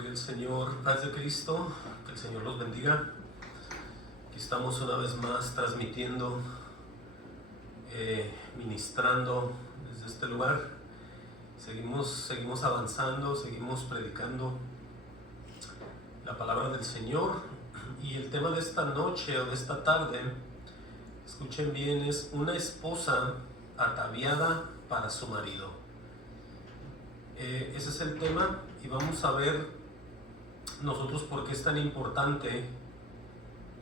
Gloria al Señor, paz de Cristo, que el Señor los bendiga. Aquí estamos una vez más transmitiendo, ministrando desde este lugar. Seguimos avanzando, seguimos predicando la palabra del Señor. Y el tema de esta noche o de esta tarde, escuchen bien, es una esposa ataviada para su marido. Ese es el tema y vamos a ver nosotros por qué es tan importante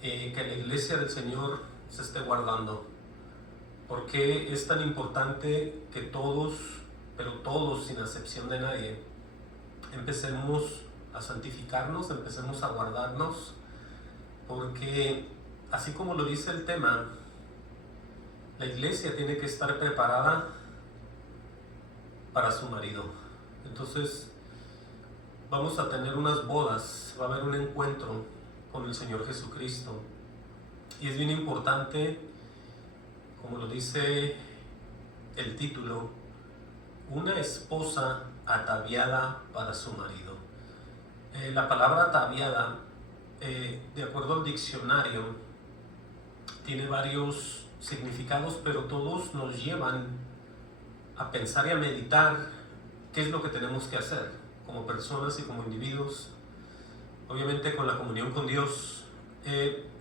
que la iglesia del Señor se esté guardando. Por qué es tan importante que todos, pero todos sin excepción de nadie, empecemos a santificarnos, empecemos a guardarnos, porque así como lo dice el tema, la iglesia tiene que estar preparada para su marido. Entonces vamos a tener unas bodas, va a haber un encuentro con el Señor Jesucristo y es bien importante, como lo dice el título, una esposa ataviada para su marido. La palabra ataviada, de acuerdo al diccionario, tiene varios significados, pero todos nos llevan a pensar y a meditar qué es lo que tenemos que hacer como personas y como individuos, obviamente con la comunión con Dios.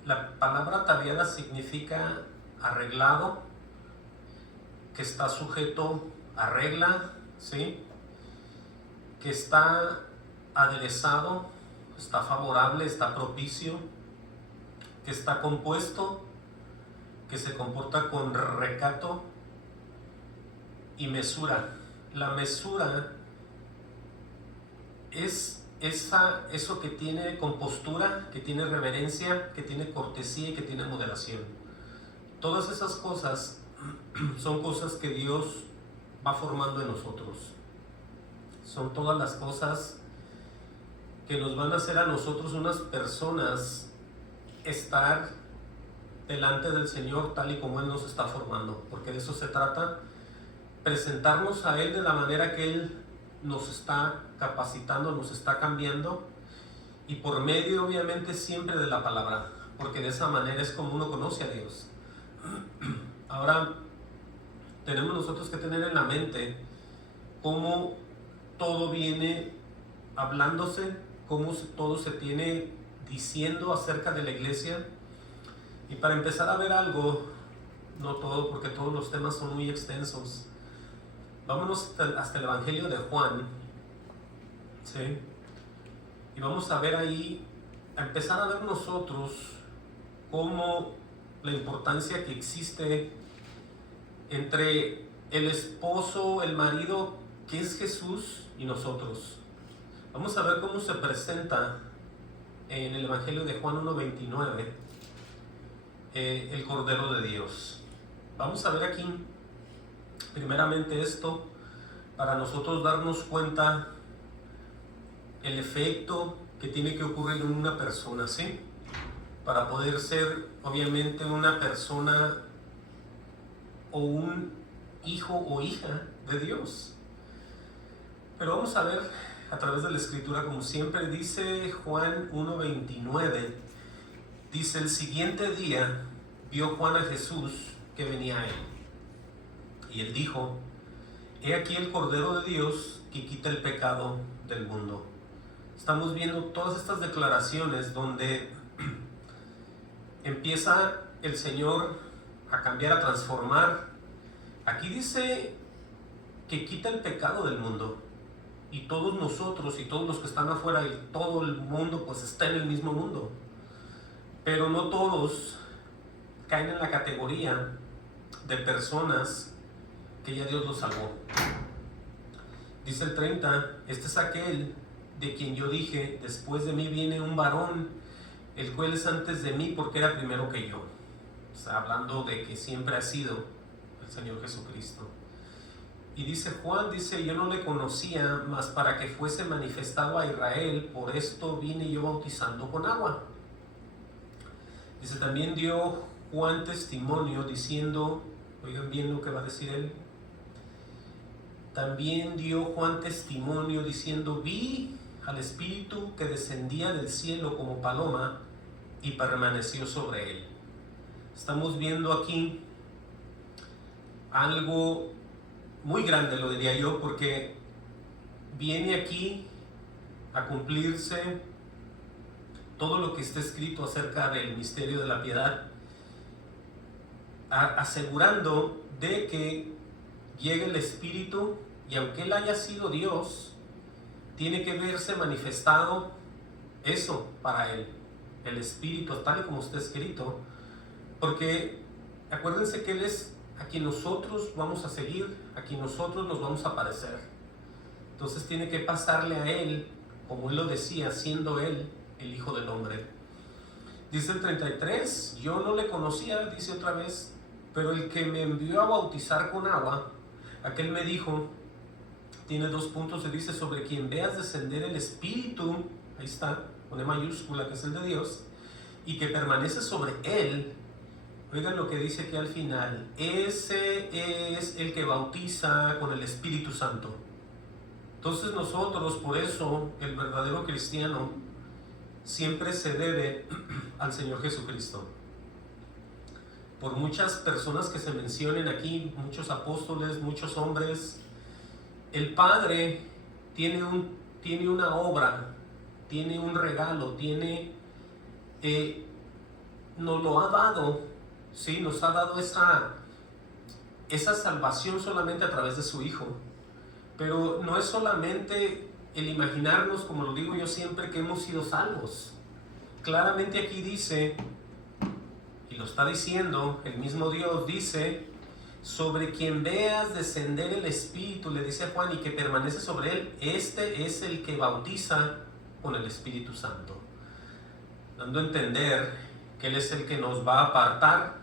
La palabra ataviada significa arreglado, que está sujeto a regla, ¿sí? Que está aderezado, está favorable, está propicio, que está compuesto, que se comporta con recato y mesura. La mesura es eso que tiene compostura, que tiene reverencia, que tiene cortesía y que tiene moderación. Todas esas cosas son cosas que Dios va formando en nosotros. Son todas las cosas que nos van a hacer a nosotros unas personas estar delante del Señor tal y como Él nos está formando, porque de eso se trata, presentarnos a Él de la manera que Él nos está capacitando, nos está cambiando, y por medio obviamente siempre de la palabra, porque de esa manera es como uno conoce a Dios. Ahora tenemos nosotros que tener en la mente cómo todo viene hablándose, cómo todo se tiene diciendo acerca de la iglesia. Y para empezar a ver algo, no todo, porque todos los temas son muy extensos, vámonos hasta el Evangelio de Juan, ¿sí? Y vamos a ver ahí, a empezar a ver nosotros cómo la importancia que existe entre el esposo, el marido, que es Jesús, y nosotros. Vamos a ver cómo se presenta en el Evangelio de Juan 1:29 el Cordero de Dios. Vamos a ver aquí primeramente esto para nosotros darnos cuenta el efecto que tiene que ocurrir en una persona, ¿sí? Para poder ser obviamente una persona o un hijo o hija de Dios. Pero vamos a ver a través de la escritura, como siempre dice Juan 1:29, dice: el siguiente día vio Juan a Jesús que venía a él, y él dijo: he aquí el Cordero de Dios que quita el pecado del mundo. Estamos viendo todas estas declaraciones donde empieza el Señor a cambiar, a transformar. Aquí dice que quita el pecado del mundo, y todos nosotros y todos los que están afuera y todo el mundo pues está en el mismo mundo, pero no todos caen en la categoría de personas que ya Dios los salvó. Dice el 30, este es aquel de quien yo dije: después de mí viene un varón, el cual es antes de mí porque era primero que yo. Está hablando de que siempre ha sido el Señor Jesucristo. Y dice Juan, dice: yo no le conocía, mas para que fuese manifestado a Israel, por esto vine yo bautizando con agua. Dice: también dio Juan testimonio diciendo, oigan bien lo que va a decir él, también dio Juan testimonio diciendo: vi al Espíritu que descendía del cielo como paloma y permaneció sobre él. Estamos viendo aquí algo muy grande, lo diría yo, porque viene aquí a cumplirse todo lo que está escrito acerca del misterio de la piedad, asegurando de que llegue el Espíritu, y aunque Él haya sido Dios, tiene que verse manifestado eso para Él, el Espíritu, tal y como está escrito, porque acuérdense que Él es a quien nosotros vamos a seguir, a quien nosotros nos vamos a parecer. Entonces tiene que pasarle a Él, como Él lo decía, siendo Él el Hijo del Hombre. Dice el 33, yo no le conocía, dice otra vez, pero el que me envió a bautizar con agua, aquel me dijo, tiene 2 puntos, se dice, sobre quien veas descender el Espíritu, ahí está, con E mayúscula, que es el de Dios, y que permanece sobre él. Oigan lo que dice aquí al final, ese es el que bautiza con el Espíritu Santo. Entonces nosotros, por eso, el verdadero cristiano siempre se debe al Señor Jesucristo. Por muchas personas que se mencionen aquí, muchos apóstoles, muchos hombres, el Padre tiene una obra, tiene un regalo, nos lo ha dado, ¿sí? Nos ha dado esa salvación solamente a través de su Hijo. Pero no es solamente el imaginarnos, como lo digo yo siempre, que hemos sido salvos. Claramente aquí dice, y lo está diciendo, el mismo Dios dice, sobre quien veas descender el Espíritu, le dice a Juan, y que permanece sobre él, este es el que bautiza con el Espíritu Santo. Dando a entender que Él es el que nos va a apartar,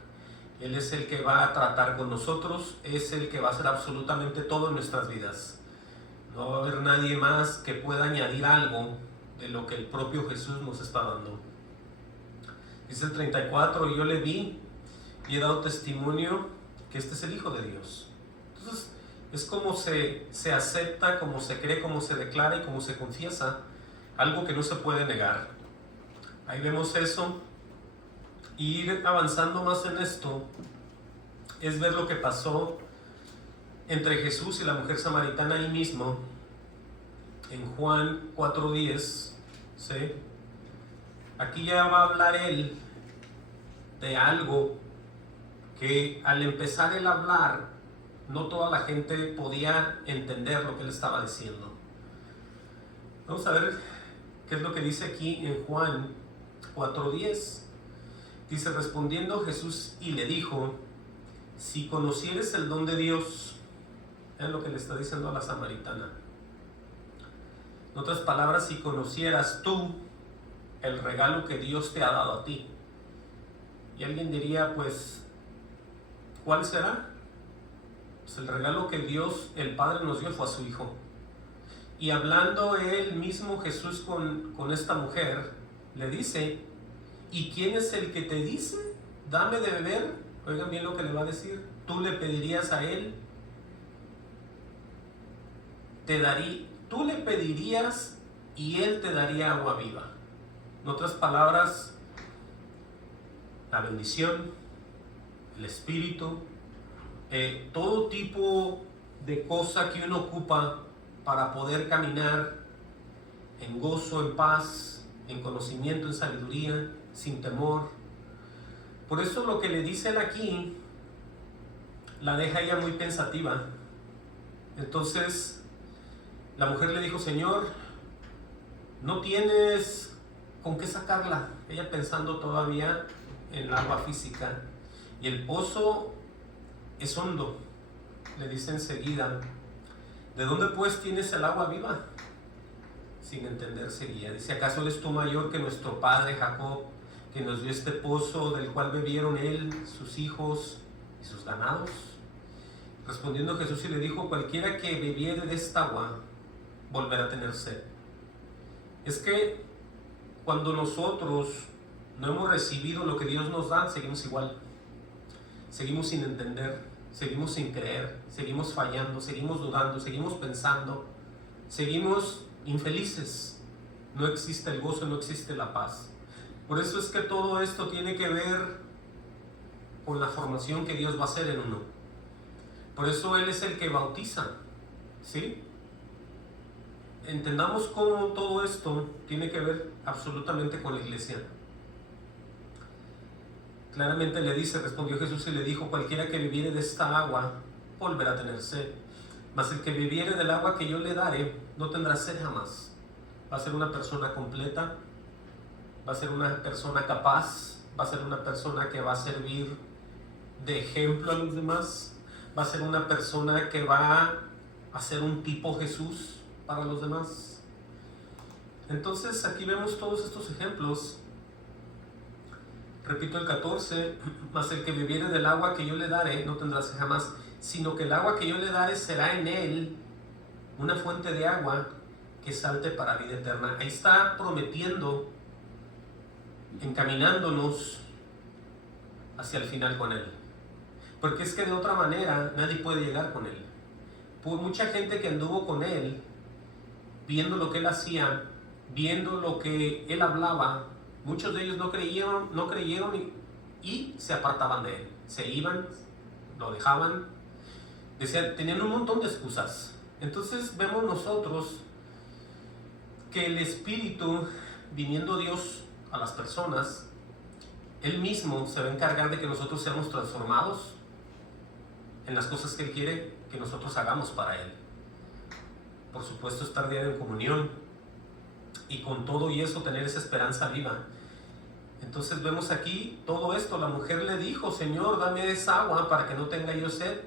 Él es el que va a tratar con nosotros, es el que va a hacer absolutamente todo en nuestras vidas. No va a haber nadie más que pueda añadir algo de lo que el propio Jesús nos está dando. Dice el 34, y yo le vi y he dado testimonio que este es el Hijo de Dios. Entonces, es como se acepta, como se cree, como se declara y como se confiesa, algo que no se puede negar. Ahí vemos eso. Y ir avanzando más en esto es ver lo que pasó entre Jesús y la mujer samaritana ahí mismo, en Juan 4:10, ¿sí? Aquí ya va a hablar él de algo que al empezar él a hablar, no toda la gente podía entender lo que él estaba diciendo. Vamos a ver qué es lo que dice aquí en Juan 4:10. Dice, respondiendo Jesús y le dijo, si conocieres el don de Dios, es lo que le está diciendo a la samaritana. En otras palabras, si conocieras tú el regalo que Dios te ha dado a ti. Y alguien diría, pues, ¿cuál será? Pues el regalo que Dios, el Padre, nos dio fue a su Hijo. Y hablando él mismo, Jesús, con esta mujer, le dice, ¿y quién es el que te dice, dame de beber? Oigan bien lo que le va a decir. Tú le pedirías a él, tú le pedirías y él te daría agua viva. En otras palabras, la bendición, el Espíritu, todo tipo de cosa que uno ocupa para poder caminar en gozo, en paz, en conocimiento, en sabiduría, sin temor. Por eso lo que le dice él aquí la deja ella muy pensativa. Entonces la mujer le dijo, Señor, no tienes con qué sacarla. Ella pensando todavía en el agua física. Y el pozo es hondo. Le dice enseguida, ¿de dónde pues tienes el agua viva? Sin entender seguía. Dice, ¿acaso eres tú mayor que nuestro padre Jacob, que nos dio este pozo del cual bebieron él, sus hijos y sus ganados? Respondiendo Jesús y le dijo, cualquiera que bebiere de esta agua volverá a tener sed. Es que cuando nosotros no hemos recibido lo que Dios nos da, seguimos igual. Seguimos sin entender, seguimos sin creer, seguimos fallando, seguimos dudando, seguimos pensando, seguimos infelices. no existe el gozo, no existe la paz. Por eso es que todo esto tiene que ver con la formación que Dios va a hacer en uno. Por eso Él es el que bautiza, ¿sí? Entendamos cómo todo esto tiene que ver absolutamente con la iglesia. Claramente le dice, respondió Jesús y le dijo: cualquiera que bebiere de esta agua volverá a tener sed, mas el que bebiere del agua que yo le daré no tendrá sed jamás. Va a ser una persona completa, va a ser una persona capaz, va a ser una persona que va a servir de ejemplo a los demás, va a ser una persona que va a ser un tipo Jesús para los demás. Entonces aquí vemos todos estos ejemplos. Repito el 14, mas el que bebiere del agua que yo le daré no tendrá sed jamás, sino que el agua que yo le daré será en él una fuente de agua que salte para vida eterna. Ahí está prometiendo, encaminándonos hacia el final con él. Porque es que de otra manera nadie puede llegar con él. Por mucha gente que anduvo con él, viendo lo que él hacía, viendo lo que él hablaba, muchos de ellos no creyeron y se apartaban de él. Se iban, lo dejaban, tenían un montón de excusas. Entonces vemos nosotros que el Espíritu, viniendo Dios a las personas, Él mismo se va a encargar de que nosotros seamos transformados en las cosas que Él quiere que nosotros hagamos para Él. Por supuesto, estar diario en comunión y con todo y eso tener esa esperanza viva. Entonces vemos aquí todo esto. La mujer le dijo: Señor, dame esa agua para que no tenga yo sed,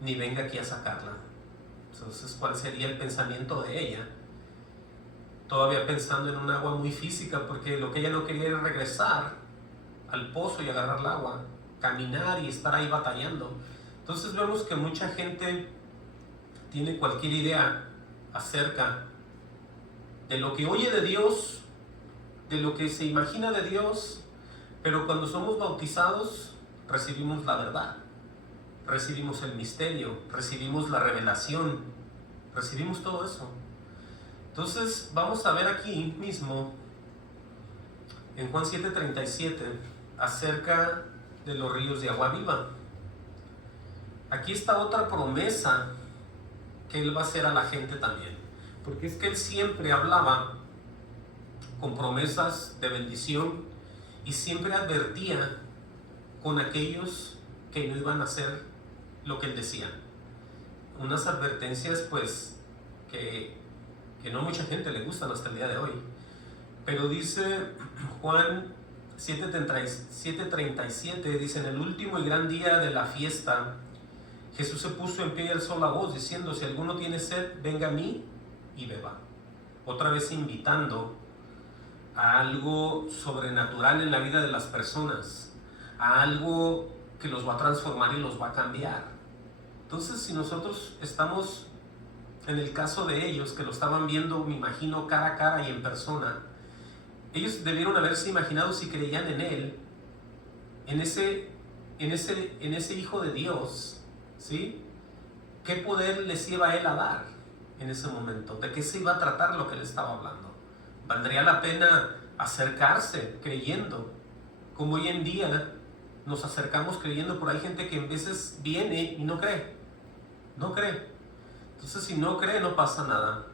ni venga aquí a sacarla. Entonces, ¿cuál sería el pensamiento de ella? Todavía pensando en un agua muy física, porque lo que ella no quería era regresar al pozo y agarrar el agua, caminar y estar ahí batallando. Entonces vemos que mucha gente tiene cualquier idea acerca de lo que oye de Dios, de lo que se imagina de Dios, pero cuando somos bautizados recibimos la verdad, recibimos el misterio, recibimos la revelación, recibimos todo eso. Entonces vamos a ver aquí mismo en Juan 7:37 acerca de los ríos de agua viva. Aquí está otra promesa que Él va a hacer a la gente también, porque es que Él siempre hablaba con promesas de bendición y siempre advertía con aquellos que no iban a hacer lo que Él decía. Unas advertencias pues que no mucha gente le gustan hasta el día de hoy. Pero dice Juan 7:37, dice: en el último y gran día de la fiesta, Jesús se puso en pie y alzó la voz diciendo: si alguno tiene sed, venga a mí y beba. Otra vez invitando a algo sobrenatural en la vida de las personas, a algo que los va a transformar y los va a cambiar. Entonces, si nosotros estamos en el caso de ellos, que lo estaban viendo, me imagino, cara a cara y en persona, ellos debieron haberse imaginado, si creían en Él, en ese Hijo de Dios, ¿sí? ¿Qué poder les iba a Él a dar en ese momento? ¿De qué se iba a tratar lo que Él estaba hablando? ¿Valdría la pena acercarse creyendo? Como hoy en día nos acercamos creyendo, pero hay gente que en veces viene y no cree. No cree. Entonces, si no cree, no pasa nada.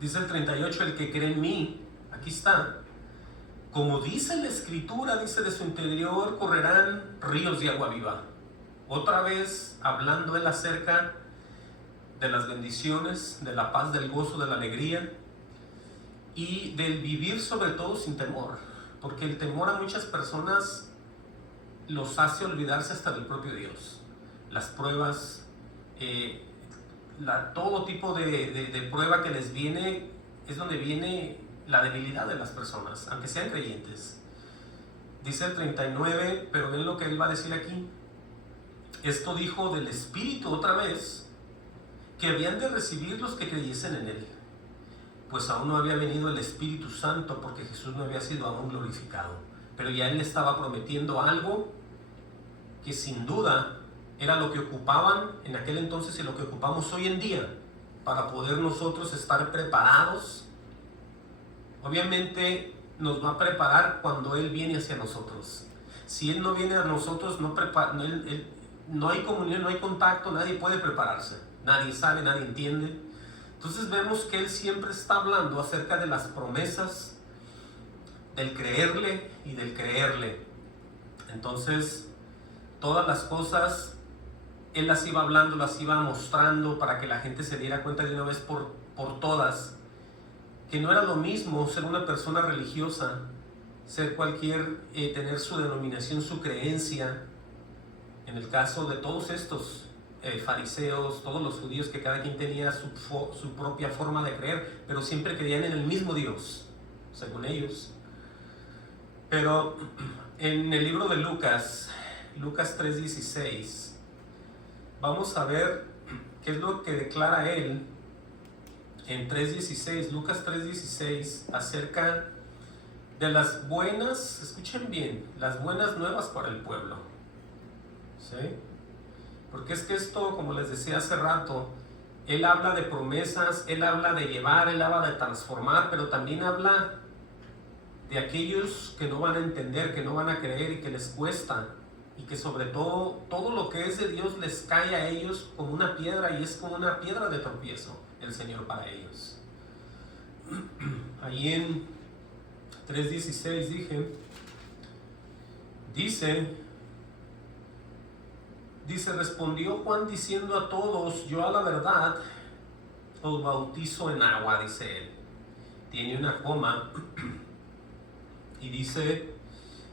Dice el 38, el que cree en mí, aquí está, como dice la Escritura, dice, de su interior correrán ríos de agua viva. Otra vez hablando Él acerca de las bendiciones, de la paz, del gozo, de la alegría y del vivir sobre todo sin temor, porque el temor a muchas personas los hace olvidarse hasta del propio Dios. Las pruebas, todo tipo de prueba que les viene, es donde viene la debilidad de las personas, aunque sean creyentes. Dice el 39, pero ven lo que Él va a decir aquí. Esto dijo del Espíritu otra vez, que habían de recibir los que creyesen en Él, pues aún no había venido el Espíritu Santo, porque Jesús no había sido aún glorificado. Pero ya Él le estaba prometiendo algo que sin duda era lo que ocupaban en aquel entonces y lo que ocupamos hoy en día para poder nosotros estar preparados Obviamente nos va a preparar cuando Él viene hacia nosotros. Si Él no viene a nosotros, no hay comunión, no hay contacto, nadie puede prepararse. Nadie sabe, nadie entiende. Entonces vemos que Él siempre está hablando acerca de las promesas, del creerle y del creerle. Entonces, todas las cosas, Él las iba hablando, las iba mostrando para que la gente se diera cuenta de una vez por todas que no era lo mismo ser una persona religiosa, ser tener su denominación, su creencia. En el caso de todos estos fariseos, todos los judíos, que cada quien tenía su propia forma de creer, pero siempre creían en el mismo Dios, según ellos. Pero en el libro de Lucas 3:16, vamos a ver qué es lo que declara él en 3:16, Lucas 3:16, acerca de las buenas, escuchen bien, las buenas nuevas para el pueblo. ¿Sí? Porque es que esto, como les decía hace rato, él habla de promesas, él habla de llevar, él habla de transformar, pero también habla de aquellos que no van a entender, que no van a creer y que les cuesta, y que sobre todo lo que es de Dios les cae a ellos como una piedra, y es como una piedra de tropiezo el Señor para ellos. Ahí en 3:16 dice, respondió Juan diciendo a todos, yo a la verdad os bautizo en agua, dice él. Tiene una coma y dice,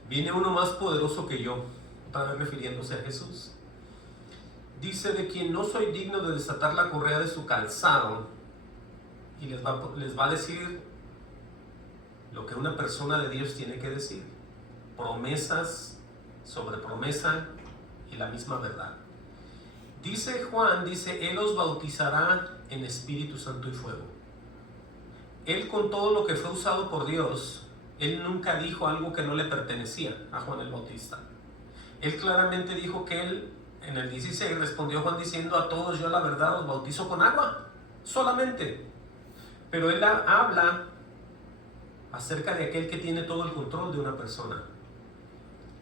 viene uno más poderoso que yo, otra vez refiriéndose a Jesús. Dice, de quien no soy digno de desatar la correa de su calzado, y les va a decir lo que una persona de Dios tiene que decir. Promesas sobre promesa y la misma verdad. Dice Juan, Él os bautizará en Espíritu Santo y fuego. Él, con todo lo que fue usado por Dios, Él nunca dijo algo que no le pertenecía a Juan el Bautista. Él claramente dijo que Él, en el 16, respondió Juan diciendo, a todos yo la verdad os bautizo con agua, solamente. Pero Él habla acerca de aquel que tiene todo el control de una persona.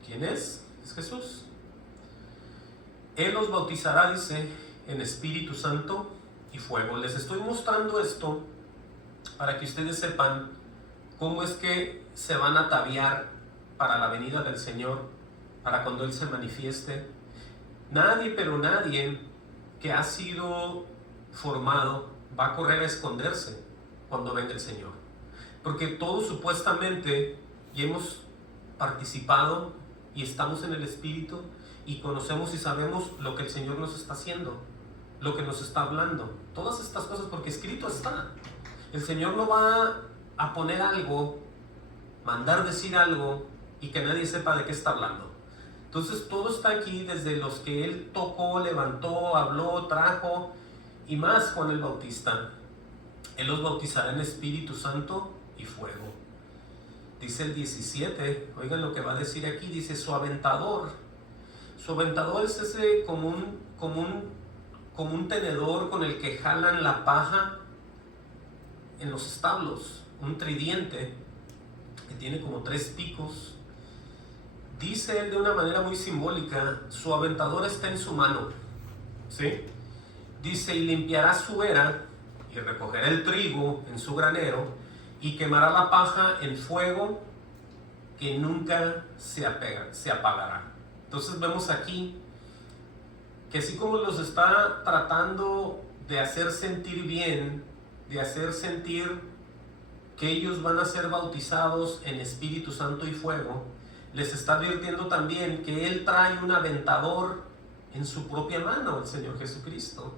¿Quién es? Es Jesús. Él os bautizará, dice, en Espíritu Santo y fuego. Les estoy mostrando esto para que ustedes sepan cómo es que se van a ataviar para la venida del Señor, para cuando Él se manifieste. Nadie, pero nadie que ha sido formado va a correr a esconderse cuando venga el Señor. Porque todos supuestamente ya hemos participado y estamos en el Espíritu y conocemos y sabemos lo que el Señor nos está haciendo, lo que nos está hablando. Todas estas cosas, porque escrito está. El Señor no va a poner algo, mandar decir algo y que nadie sepa de qué está hablando. Entonces todo está aquí, desde los que Él tocó, levantó, habló, trajo, y más Juan el Bautista. Él los bautizará en Espíritu Santo y fuego. Dice el 17, oigan lo que va a decir aquí, dice su aventador. Su aventador es ese como un tenedor con el que jalan la paja en los establos, un tridiente que tiene como 3 picos. Dice él de una manera muy simbólica, su aventador está en su mano, ¿sí? Dice, y limpiará su era, y recogerá el trigo en su granero, y quemará la paja en fuego que nunca se apagará. Entonces vemos aquí que así como los está tratando de hacer sentir bien, de hacer sentir que ellos van a ser bautizados en Espíritu Santo y fuego, les está advirtiendo también que Él trae un aventador en su propia mano, el Señor Jesucristo.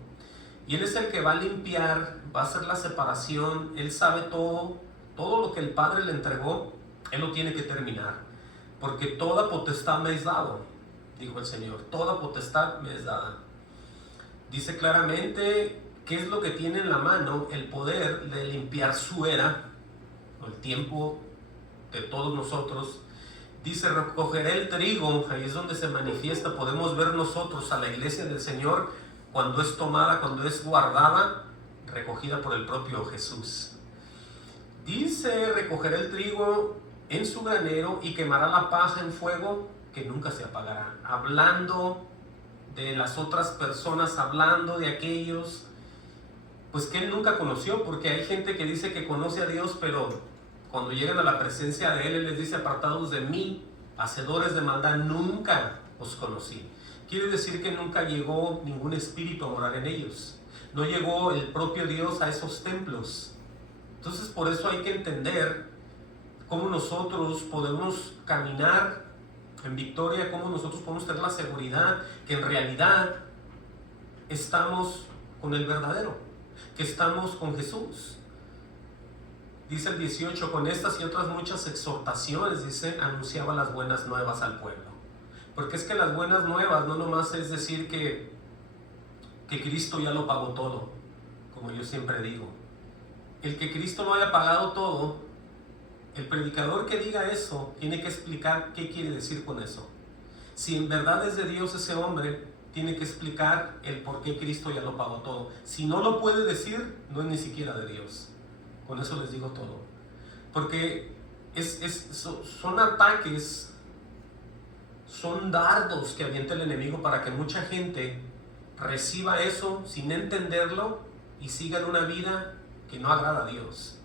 Y Él es el que va a limpiar, va a hacer la separación. Él sabe todo lo que el Padre le entregó, Él lo tiene que terminar. Porque toda potestad me es dado, dijo el Señor, toda potestad me es dada. Dice claramente qué es lo que tiene en la mano, el poder de limpiar su era, el tiempo de todos nosotros. Dice, recogeré el trigo, ahí es donde se manifiesta, podemos ver nosotros a la iglesia del Señor cuando es tomada, cuando es guardada, recogida por el propio Jesús. Dice, recogerá el trigo en su granero y quemará la paja en fuego que nunca se apagará. Hablando de las otras personas, hablando de aquellos pues que él nunca conoció, porque hay gente que dice que conoce a Dios, pero cuando llegan a la presencia de él les dice: apartados de mí, hacedores de maldad, nunca os conocí. Quiere decir que nunca llegó ningún espíritu a morar en ellos, no llegó el propio Dios a esos templos. Entonces por eso hay que entender cómo nosotros podemos caminar en victoria, cómo nosotros podemos tener la seguridad que en realidad estamos con el verdadero, que estamos con Jesús. Dice el 18: con estas y otras muchas exhortaciones, dice, anunciaba las buenas nuevas al pueblo. Porque es que las buenas nuevas no nomás es decir que Cristo ya lo pagó todo, como yo siempre digo. El que Cristo lo haya pagado todo, el predicador que diga eso tiene que explicar qué quiere decir con eso. Si en verdad es de Dios ese hombre, tiene que explicar el por qué Cristo ya lo pagó todo. Si no lo puede decir, no es ni siquiera de Dios. Con eso les digo todo. Porque son ataques, son dardos que avienta el enemigo para que mucha gente reciba eso sin entenderlo y sigan una vida que no agrada a Dios.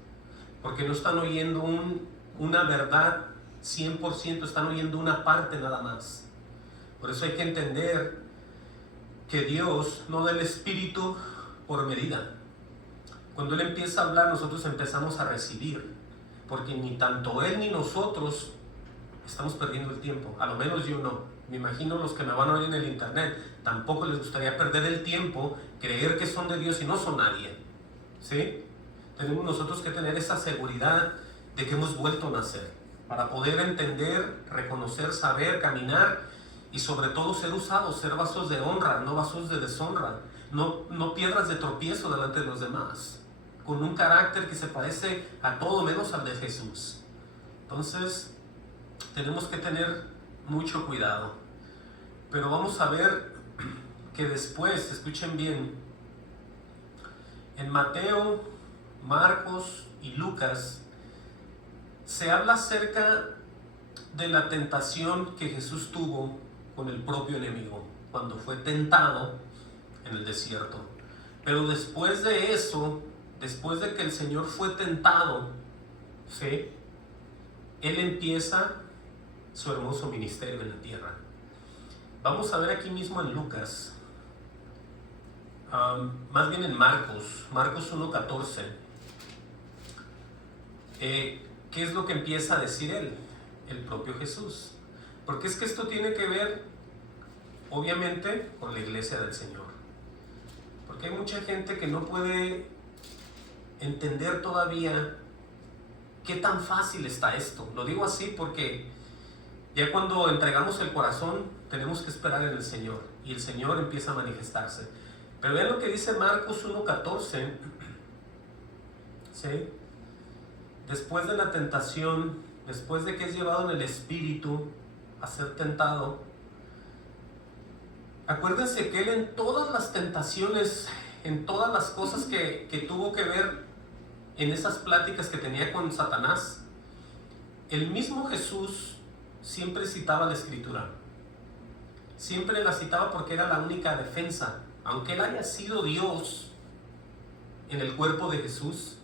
Porque no están oyendo una verdad 100%, están oyendo una parte nada más. Por eso hay que entender que Dios no da el Espíritu por medida. Cuando Él empieza a hablar, nosotros empezamos a recibir, porque ni tanto Él ni nosotros estamos perdiendo el tiempo. A lo menos yo no. Me imagino los que me van a oír en el internet, tampoco les gustaría perder el tiempo, creer que son de Dios y no son nadie. ¿Sí? Tenemos nosotros que tener esa seguridad de que hemos vuelto a nacer, para poder entender, reconocer, saber, caminar y sobre todo ser usados, ser vasos de honra, no vasos de deshonra, no piedras de tropiezo delante de los demás, con un carácter que se parece a todo menos al de Jesús. Entonces tenemos que tener mucho cuidado. Pero vamos a ver que después, escuchen bien, en Mateo, Marcos y Lucas se habla acerca de la tentación que Jesús tuvo con el propio enemigo cuando fue tentado en el desierto. Pero después de eso, después de que el Señor fue tentado, ¿sí?, Él empieza su hermoso ministerio en la tierra. Vamos a ver aquí mismo en Lucas, más bien en Marcos 1:14. ¿Qué es lo que empieza a decir él? El propio Jesús. Porque es que esto tiene que ver, obviamente, con la iglesia del Señor. Porque hay mucha gente que no puede entender todavía qué tan fácil está esto. Lo digo así porque ya cuando entregamos el corazón, tenemos que esperar en el Señor. Y el Señor empieza a manifestarse. Pero vean lo que dice Marcos 1:14. ¿Sí? Después de la tentación, después de que es llevado en el Espíritu a ser tentado, acuérdense que Él en todas las tentaciones, en todas las cosas que tuvo que ver en esas pláticas que tenía con Satanás, el mismo Jesús siempre citaba la Escritura. Siempre la citaba porque era la única defensa. Aunque Él haya sido Dios en el cuerpo de Jesús,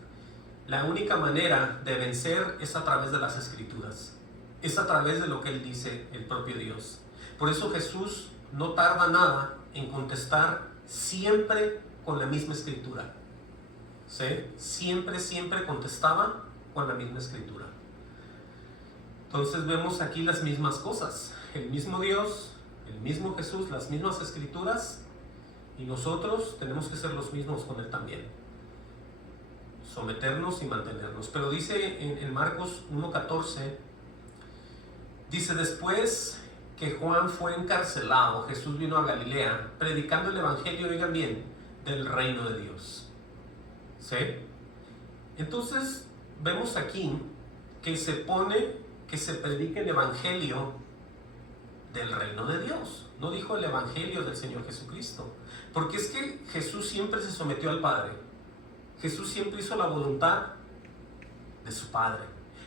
la única manera de vencer es a través de las Escrituras. Es a través de lo que Él dice, el propio Dios. Por eso Jesús no tarda nada en contestar siempre con la misma Escritura. ¿Sí? Siempre contestaba con la misma Escritura. Entonces vemos aquí las mismas cosas. El mismo Dios, el mismo Jesús, las mismas Escrituras, y nosotros tenemos que ser los mismos con Él también. Someternos y mantenernos. Pero dice en Marcos 1:14, dice: después que Juan fue encarcelado, Jesús vino a Galilea predicando el evangelio, oigan bien, del reino de Dios. ¿Sí? Entonces vemos aquí que se pone que se predique el evangelio del reino de Dios. No dijo el evangelio del Señor Jesucristo, porque es que Jesús siempre se sometió al Padre. Jesús siempre hizo la voluntad de su Padre.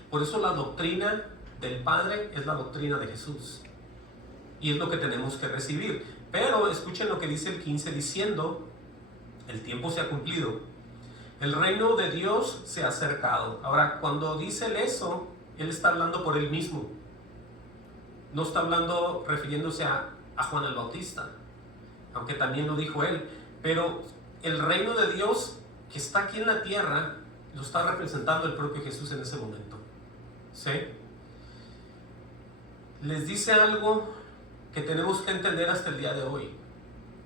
Por eso la doctrina del Padre es la doctrina de Jesús. Y es lo que tenemos que recibir. Pero escuchen lo que dice el 15 diciendo, el tiempo se ha cumplido, el reino de Dios se ha acercado. Ahora, cuando dice él eso, él está hablando por él mismo. No está hablando refiriéndose a Juan el Bautista, aunque también lo dijo él. Pero el reino de Dios que está aquí en la tierra lo está representando el propio Jesús en ese momento. ¿Sí? Les dice algo que tenemos que entender hasta el día de hoy.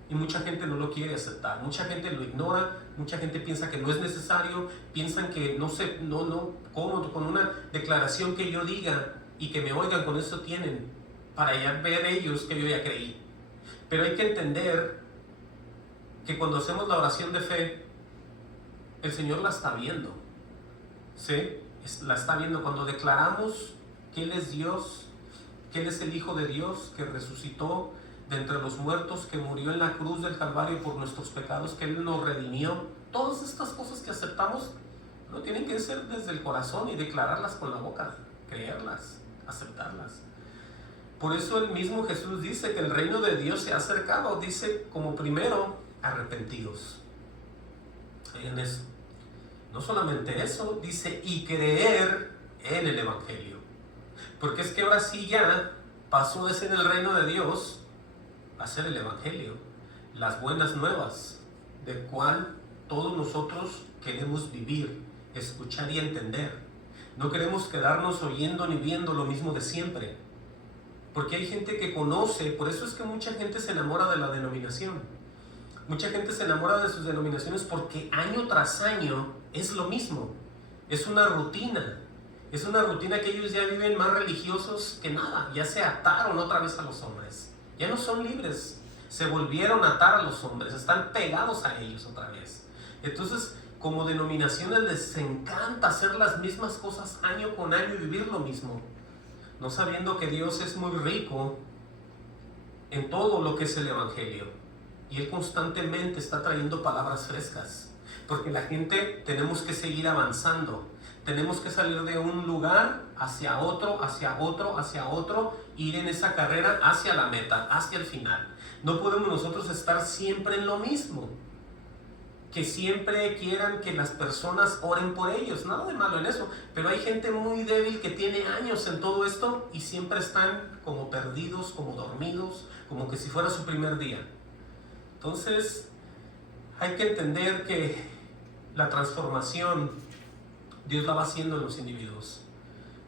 Y mucha gente no lo quiere aceptar, mucha gente lo ignora, mucha gente piensa que no es necesario, piensan que ¿cómo? Con una declaración que yo diga y que me oigan, con eso tienen para ya ver ellos que yo ya creí. Pero hay que entender que cuando hacemos la oración de fe, el Señor la está viendo. ¿Sí? La está viendo cuando declaramos que Él es Dios, que Él es el Hijo de Dios, que resucitó de entre los muertos, que murió en la cruz del Calvario por nuestros pecados, que Él nos redimió. Todas estas cosas que aceptamos no tienen que ser desde el corazón y declararlas con la boca, creerlas, aceptarlas. Por eso el mismo Jesús dice que el reino de Dios se ha acercado. Dice como primero, arrepentidos. En eso. No solamente eso, dice y creer en el Evangelio. Porque es que ahora sí ya pasó de ser el reino de Dios a ser el Evangelio, las buenas nuevas, de cual todos nosotros queremos vivir, escuchar y entender. No queremos quedarnos oyendo ni viendo lo mismo de siempre, porque hay gente que conoce. Por eso es que mucha gente se enamora de la denominación. Mucha gente se enamora de sus denominaciones porque año tras año es lo mismo, es una rutina. Es una rutina que ellos ya viven más religiosos que nada. Ya se ataron otra vez a los hombres. Ya no son libres. Se volvieron a atar a los hombres. Están pegados a ellos otra vez. Entonces, como denominaciones les encanta hacer las mismas cosas año con año y vivir lo mismo. No sabiendo que Dios es muy rico en todo lo que es el Evangelio. Y Él constantemente está trayendo palabras frescas. Porque la gente tenemos que seguir avanzando. Tenemos que salir de un lugar hacia otro, hacia otro, hacia otro, ir en esa carrera hacia la meta, hacia el final. No podemos nosotros estar siempre en lo mismo. Que siempre quieran que las personas oren por ellos, nada de malo en eso. Pero hay gente muy débil que tiene años en todo esto y siempre están como perdidos, como dormidos, como que si fuera su primer día. Entonces, hay que entender que la transformación Dios la va haciendo en los individuos.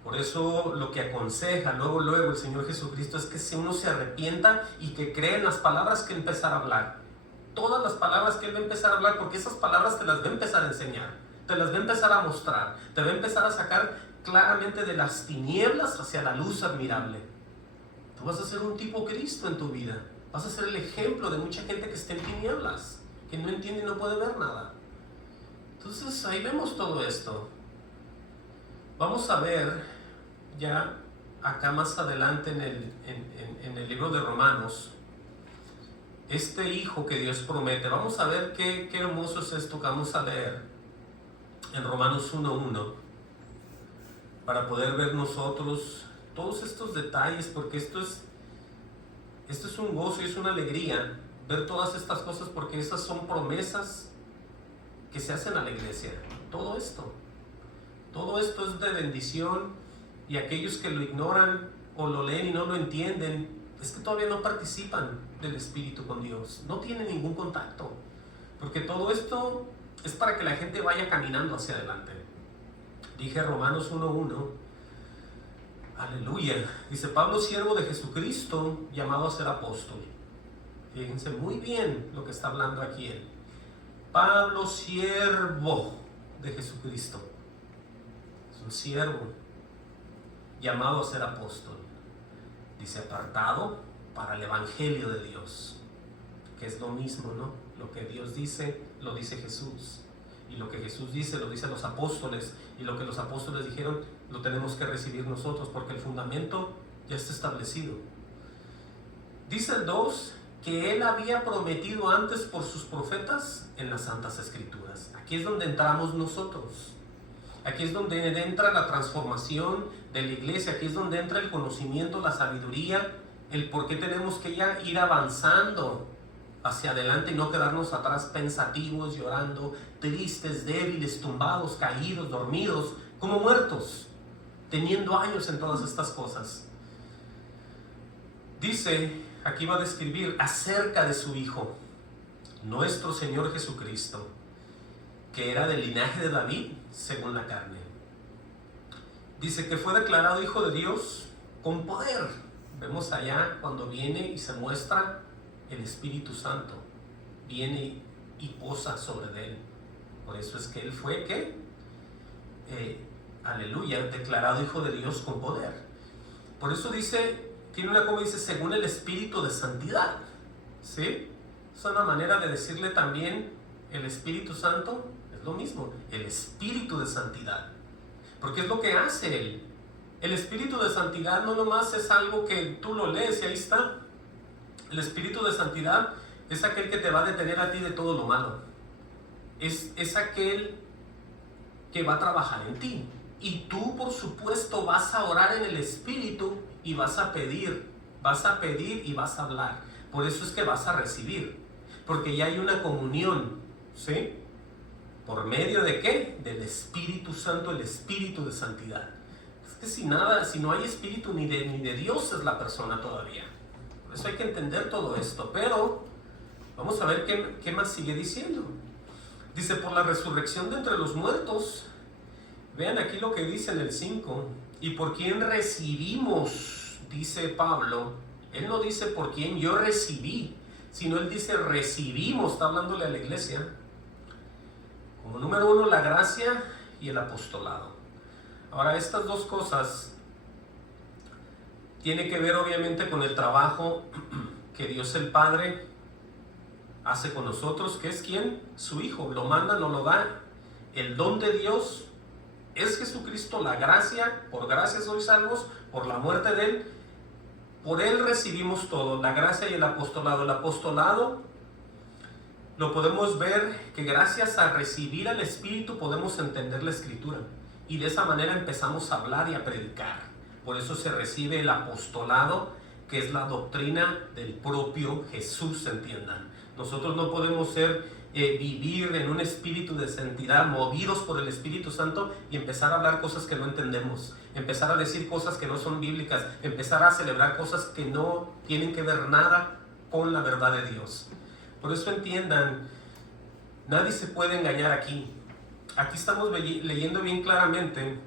Por eso lo que aconseja luego el Señor Jesucristo es que si uno se arrepienta y que cree en las palabras que empezar a hablar. Todas las palabras que Él va a empezar a hablar, porque esas palabras te las va a empezar a enseñar, te las va a empezar a mostrar, te va a empezar a sacar claramente de las tinieblas hacia la luz admirable. Tú vas a ser un tipo Cristo en tu vida. Vas a ser el ejemplo de mucha gente que está en tinieblas, que no entiende y no puede ver nada. Entonces ahí vemos todo esto. Vamos a ver ya acá más adelante en el libro de Romanos, este hijo que Dios promete. Vamos a ver qué hermoso es esto que vamos a leer en Romanos 1:1, para poder ver nosotros todos estos detalles, porque esto es un gozo y es una alegría ver todas estas cosas, porque esas son promesas que se hacen a la iglesia. Todo esto es de bendición, y aquellos que lo ignoran o lo leen y no lo entienden, es que todavía no participan del Espíritu con Dios, no tienen ningún contacto, porque todo esto es para que la gente vaya caminando hacia adelante. Dije Romanos 1:1, aleluya. Dice Pablo, siervo de Jesucristo, llamado a ser apóstol. Fíjense muy bien lo que está hablando aquí él. Pablo, siervo de Jesucristo. Es un siervo llamado a ser apóstol. Dice apartado para el Evangelio de Dios, que es lo mismo, ¿no? Lo que Dios dice, lo dice Jesús. Y lo que Jesús dice, lo dicen los apóstoles. Y lo que los apóstoles dijeron, lo tenemos que recibir nosotros, porque el fundamento ya está establecido. Dice el 2, que Él había prometido antes por sus profetas en las Santas Escrituras. Aquí es donde entramos nosotros. Aquí es donde entra la transformación de la iglesia, aquí es donde entra el conocimiento, la sabiduría, el por qué tenemos que ya ir avanzando hacia adelante y no quedarnos atrás pensativos, llorando, tristes, débiles, tumbados, caídos, dormidos, como muertos, teniendo años en todas estas cosas. Dice, aquí va a describir acerca de su Hijo, nuestro Señor Jesucristo, que era del linaje de David según la carne. Dice que fue declarado Hijo de Dios con poder. Vemos allá cuando viene y se muestra el Espíritu Santo, viene y posa sobre él. Por eso es que él fue, ¿qué? Aleluya, declarado Hijo de Dios con poder. Por eso dice, tiene una como dice, según el Espíritu de Santidad, ¿sí? Es una manera de decirle también el Espíritu Santo, es lo mismo, el Espíritu de Santidad. Porque es lo que hace él. El Espíritu de Santidad no nomás es algo que tú lo lees y ahí está. El Espíritu de Santidad es aquel que te va a detener a ti de todo lo malo. Es aquel que va a trabajar en ti. Y tú, por supuesto, vas a orar en el Espíritu y vas a pedir y vas a hablar. Por eso es que vas a recibir. Porque ya hay una comunión, ¿sí? ¿Por medio de qué? Del Espíritu Santo, el Espíritu de Santidad. Es que si no hay Espíritu ni de Dios es la persona todavía. Por eso hay que entender todo esto. Pero vamos a ver qué más sigue diciendo. Dice, por la resurrección de entre los muertos. Vean aquí lo que dice en el 5. Y por quién recibimos, dice Pablo. Él no dice por quién yo recibí, sino él dice recibimos, está hablándole a la iglesia. Como número 1, la gracia y el apostolado. Ahora, estas dos cosas tienen que ver obviamente con el trabajo que Dios el Padre hace con nosotros, que es ¿quién? Su Hijo. Lo manda, nos lo da. El don de Dios es Jesucristo, la gracia, por gracia sois salvos, por la muerte de Él. Por Él recibimos todo, la gracia y el apostolado. El apostolado lo podemos ver que gracias a recibir al Espíritu podemos entender la Escritura. Y de esa manera empezamos a hablar y a predicar. Por eso se recibe el apostolado, que es la doctrina del propio Jesús, entiendan. Nosotros no podemos vivir en un espíritu de santidad, movidos por el Espíritu Santo y empezar a hablar cosas que no entendemos, empezar a decir cosas que no son bíblicas, empezar a celebrar cosas que no tienen que ver nada con la verdad de Dios. Por eso entiendan, nadie se puede engañar aquí. Aquí estamos leyendo bien claramente,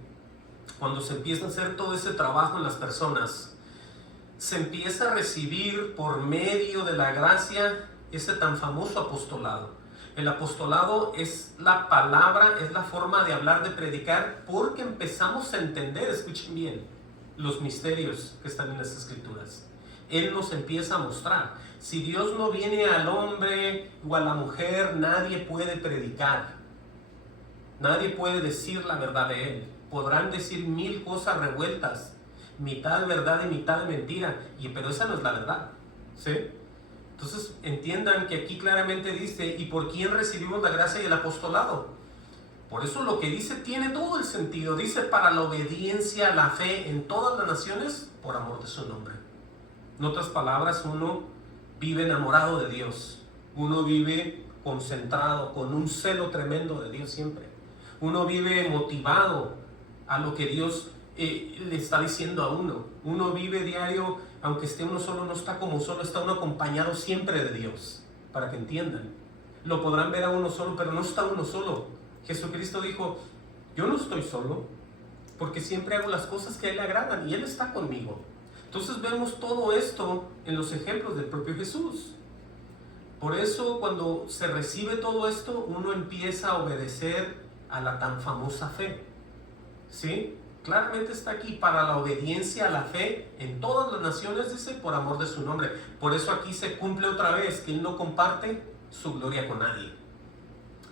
cuando se empieza a hacer todo ese trabajo en las personas, se empieza a recibir por medio de la gracia ese tan famoso apostolado. El apostolado es la palabra, es la forma de hablar, de predicar, porque empezamos a entender, escuchen bien, los misterios que están en las Escrituras. Él nos empieza a mostrar. Si Dios no viene al hombre o a la mujer, nadie puede predicar. Nadie puede decir la verdad de Él. Podrán decir 1000 cosas revueltas, mitad verdad y mitad mentira, pero esa no es la verdad, ¿sí? Entonces entiendan que aquí claramente dice, ¿y por quién recibimos la gracia y el apostolado? Por eso lo que dice tiene todo el sentido. Dice, para la obediencia, la fe en todas las naciones, por amor de su nombre. En otras palabras, uno vive enamorado de Dios. Uno vive concentrado, con un celo tremendo de Dios siempre. Uno vive motivado a lo que Dios le está diciendo a uno. Uno vive diario, aunque esté uno solo, no está como solo, está uno acompañado siempre de Dios, para que entiendan. Lo podrán ver a uno solo, pero no está uno solo. Jesucristo dijo, yo no estoy solo, porque siempre hago las cosas que a Él le agradan, y Él está conmigo. Entonces vemos todo esto en los ejemplos del propio Jesús. Por eso cuando se recibe todo esto, uno empieza a obedecer a la tan famosa fe. ¿Sí? Claramente está aquí, para la obediencia a la fe en todas las naciones, dice, por amor de su nombre. Por eso aquí se cumple otra vez que Él no comparte su gloria con nadie.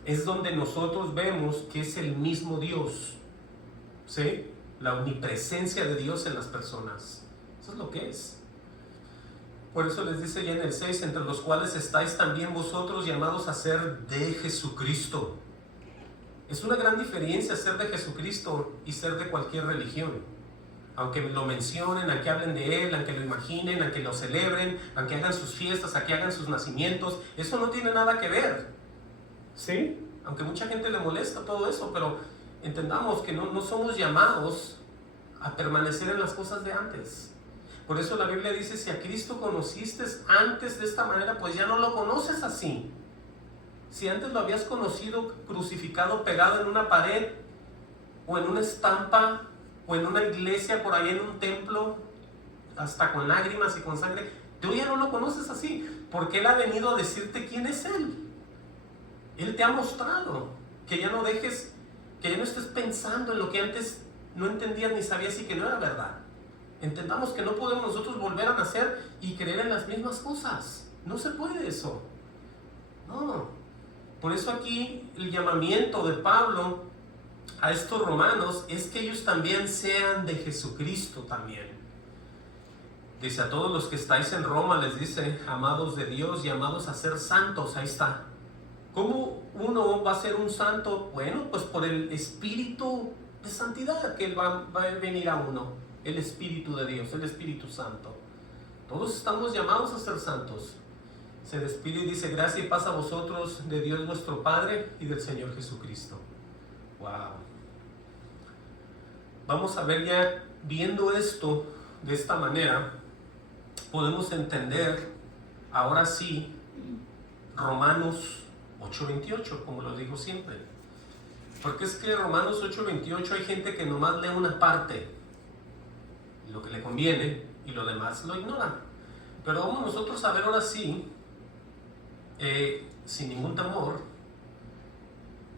Es donde nosotros vemos que es el mismo Dios, ¿sí? La omnipresencia de Dios en las personas. Eso es lo que es. Por eso les dice ya en el 6, entre los cuales estáis también vosotros llamados a ser de Jesucristo. Es una gran diferencia ser de Jesucristo y ser de cualquier religión. Aunque lo mencionen, aunque hablen de Él, aunque lo imaginen, aunque lo celebren, aunque hagan sus fiestas, aunque hagan sus nacimientos, eso no tiene nada que ver. ¿Sí? Aunque mucha gente le molesta todo eso, pero entendamos que no somos llamados a permanecer en las cosas de antes. Por eso la Biblia dice, si a Cristo conociste antes de esta manera, pues ya no lo conoces así. Si antes lo habías conocido crucificado, pegado en una pared, o en una estampa, o en una iglesia, por ahí en un templo, hasta con lágrimas y con sangre, tú ya no lo conoces así, porque Él ha venido a decirte quién es Él. Él te ha mostrado que ya no dejes, que ya no estés pensando en lo que antes no entendías ni sabías y que no era verdad. Entendamos que no podemos nosotros volver a nacer y creer en las mismas cosas. No se puede eso. No. Por eso aquí el llamamiento de Pablo a estos romanos es que ellos también sean de Jesucristo también. Dice, a todos los que estáis en Roma les dice, amados de Dios, llamados a ser santos. Ahí está. ¿Cómo uno va a ser un santo? Bueno, pues por el Espíritu de santidad que va a venir a uno. El Espíritu de Dios, el Espíritu Santo. Todos estamos llamados a ser santos. Se despide y dice, gracia y paz a vosotros de Dios nuestro Padre y del Señor Jesucristo. Wow. Vamos a ver ya, viendo esto de esta manera, podemos entender, ahora sí, Romanos 8:28, como lo digo siempre. Porque es que Romanos 8:28 hay gente que nomás lee una parte, lo que le conviene, y lo demás lo ignora. Pero vamos nosotros a ver ahora sí, sin ningún temor,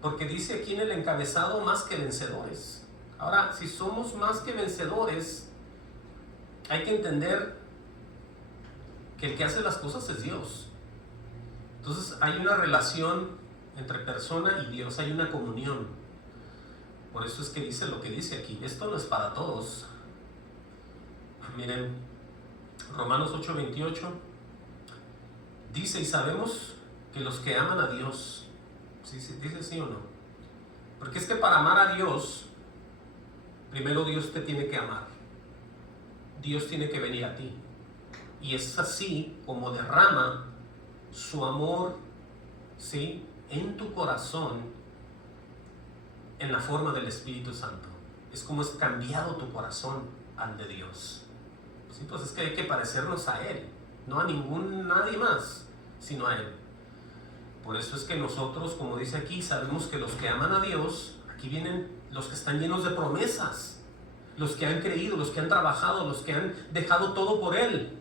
porque dice aquí en el encabezado, más que vencedores. Ahora, si somos más que vencedores, hay que entender que el que hace las cosas es Dios. Entonces hay una relación entre persona y Dios, hay una comunión. Por eso es que dice lo que dice aquí. Esto no es para todos. Miren, Romanos 8:28 dice, y sabemos que los que aman a Dios, ¿sí, dice sí o no? Porque es que para amar a Dios, primero Dios te tiene que amar. Dios tiene que venir a ti. Y es así como derrama su amor, ¿sí?, en tu corazón en la forma del Espíritu Santo. Es como es cambiado tu corazón al de Dios. ¿Sí? Pues es que hay que parecernos a Él, no a nadie más, sino a Él. Por eso es que nosotros, como dice aquí, sabemos que los que aman a Dios, aquí vienen los que están llenos de promesas, los que han creído, los que han trabajado, los que han dejado todo por Él.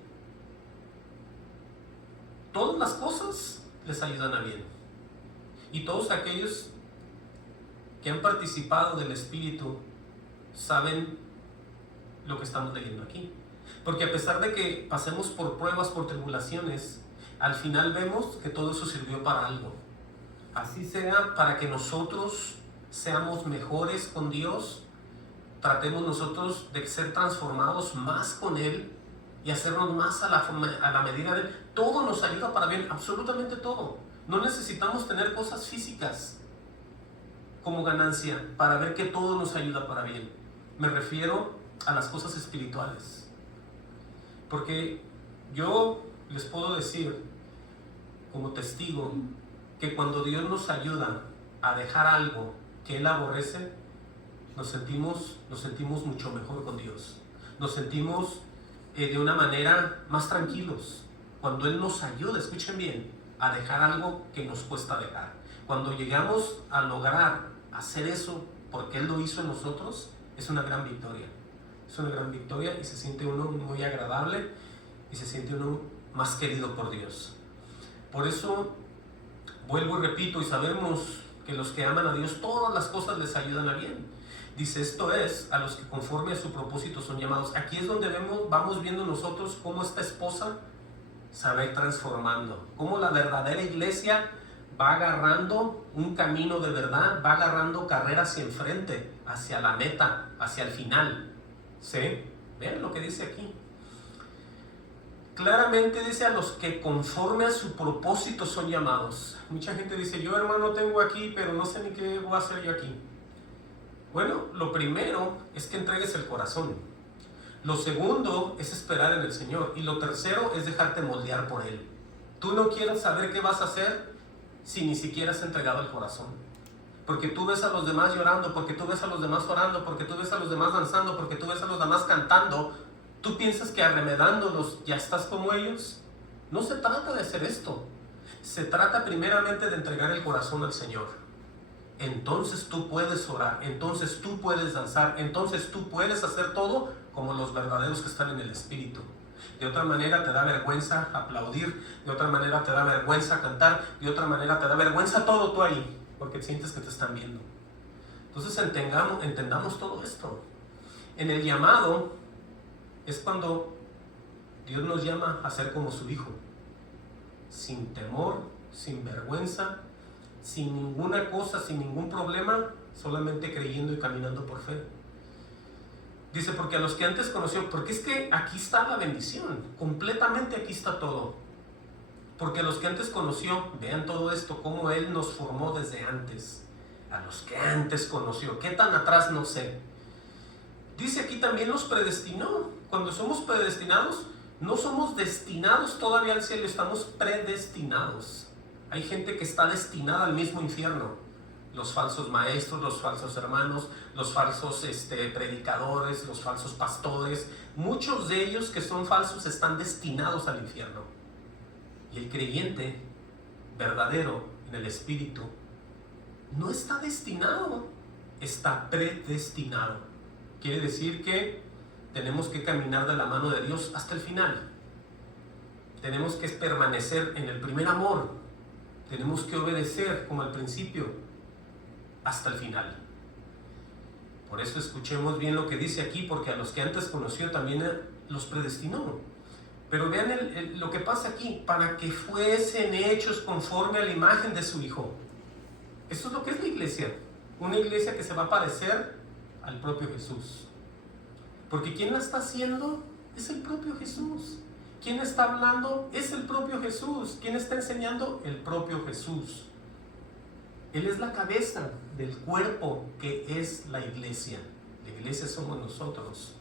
Todas las cosas les ayudan a bien. Y todos aquellos que han participado del Espíritu saben lo que estamos leyendo aquí. Porque a pesar de que pasemos por pruebas, por tribulaciones, al final vemos que todo eso sirvió para algo. Así sea para que nosotros seamos mejores con Dios, tratemos nosotros de ser transformados más con Él y hacernos más a la medida de Él. Todo nos ayuda para bien, absolutamente todo. No necesitamos tener cosas físicas como ganancia para ver que todo nos ayuda para bien. Me refiero a las cosas espirituales. Porque yo les puedo decir, como testigo, que cuando Dios nos ayuda a dejar algo que Él aborrece, nos sentimos mucho mejor con Dios. Nos sentimos de una manera más tranquilos. Cuando Él nos ayuda, escuchen bien, a dejar algo que nos cuesta dejar. Cuando llegamos a lograr hacer eso porque Él lo hizo en nosotros, es una gran victoria. Es una gran victoria y se siente uno muy agradable y se siente uno más querido por Dios. Por eso, vuelvo y repito, y sabemos que los que aman a Dios, todas las cosas les ayudan a bien. Dice, esto es, a los que conforme a su propósito son llamados. Aquí es donde vamos viendo nosotros cómo esta esposa se va a ir transformando, cómo la verdadera iglesia va agarrando un camino de verdad, va agarrando carrera hacia enfrente, hacia la meta, hacia el final. ¿Sí? Vean lo que dice aquí. Claramente dice a los que conforme a su propósito son llamados. Mucha gente dice, yo hermano tengo aquí, pero no sé ni qué voy a hacer yo aquí. Bueno, lo primero es que entregues el corazón. Lo segundo es esperar en el Señor. Y lo tercero es dejarte moldear por Él. Tú no quieres saber qué vas a hacer si ni siquiera has entregado el corazón. Porque tú ves a los demás llorando, porque tú ves a los demás orando, porque tú ves a los demás danzando, porque tú ves a los demás cantando. ¿Tú piensas que arremedándolos ya estás como ellos? No se trata de hacer esto. Se trata primeramente de entregar el corazón al Señor. Entonces tú puedes orar, entonces tú puedes danzar, entonces tú puedes hacer todo como los verdaderos que están en el Espíritu. De otra manera te da vergüenza aplaudir, de otra manera te da vergüenza cantar, de otra manera te da vergüenza todo tú ahí, porque sientes que te están viendo. Entonces entendamos todo esto. En el llamado es cuando Dios nos llama a ser como su Hijo, sin temor, sin vergüenza, sin ninguna cosa, sin ningún problema, solamente creyendo y caminando por fe. Dice, porque a los que antes conoció, porque es que aquí está la bendición, completamente aquí está todo. Porque a los que antes conoció, vean todo esto, cómo Él nos formó desde antes. A los que antes conoció, ¿qué tan atrás? No sé. Dice aquí también los predestinó. Cuando somos predestinados, no somos destinados todavía al cielo, estamos predestinados. Hay gente que está destinada al mismo infierno. Los falsos maestros, los falsos hermanos, los falsos predicadores, los falsos pastores. Muchos de ellos que son falsos están destinados al infierno. Y el creyente verdadero en el Espíritu no está destinado, está predestinado. Quiere decir que tenemos que caminar de la mano de Dios hasta el final. Tenemos que permanecer en el primer amor. Tenemos que obedecer como al principio hasta el final. Por eso escuchemos bien lo que dice aquí, porque a los que antes conoció también los predestinó. Pero vean lo que pasa aquí, para que fuesen hechos conforme a la imagen de su Hijo. Esto es lo que es la iglesia. Una iglesia que se va a parecer al propio Jesús. Porque quien la está haciendo es el propio Jesús. Quien está hablando es el propio Jesús. Quien está enseñando, el propio Jesús. Él es la cabeza del cuerpo que es la iglesia. La iglesia somos nosotros.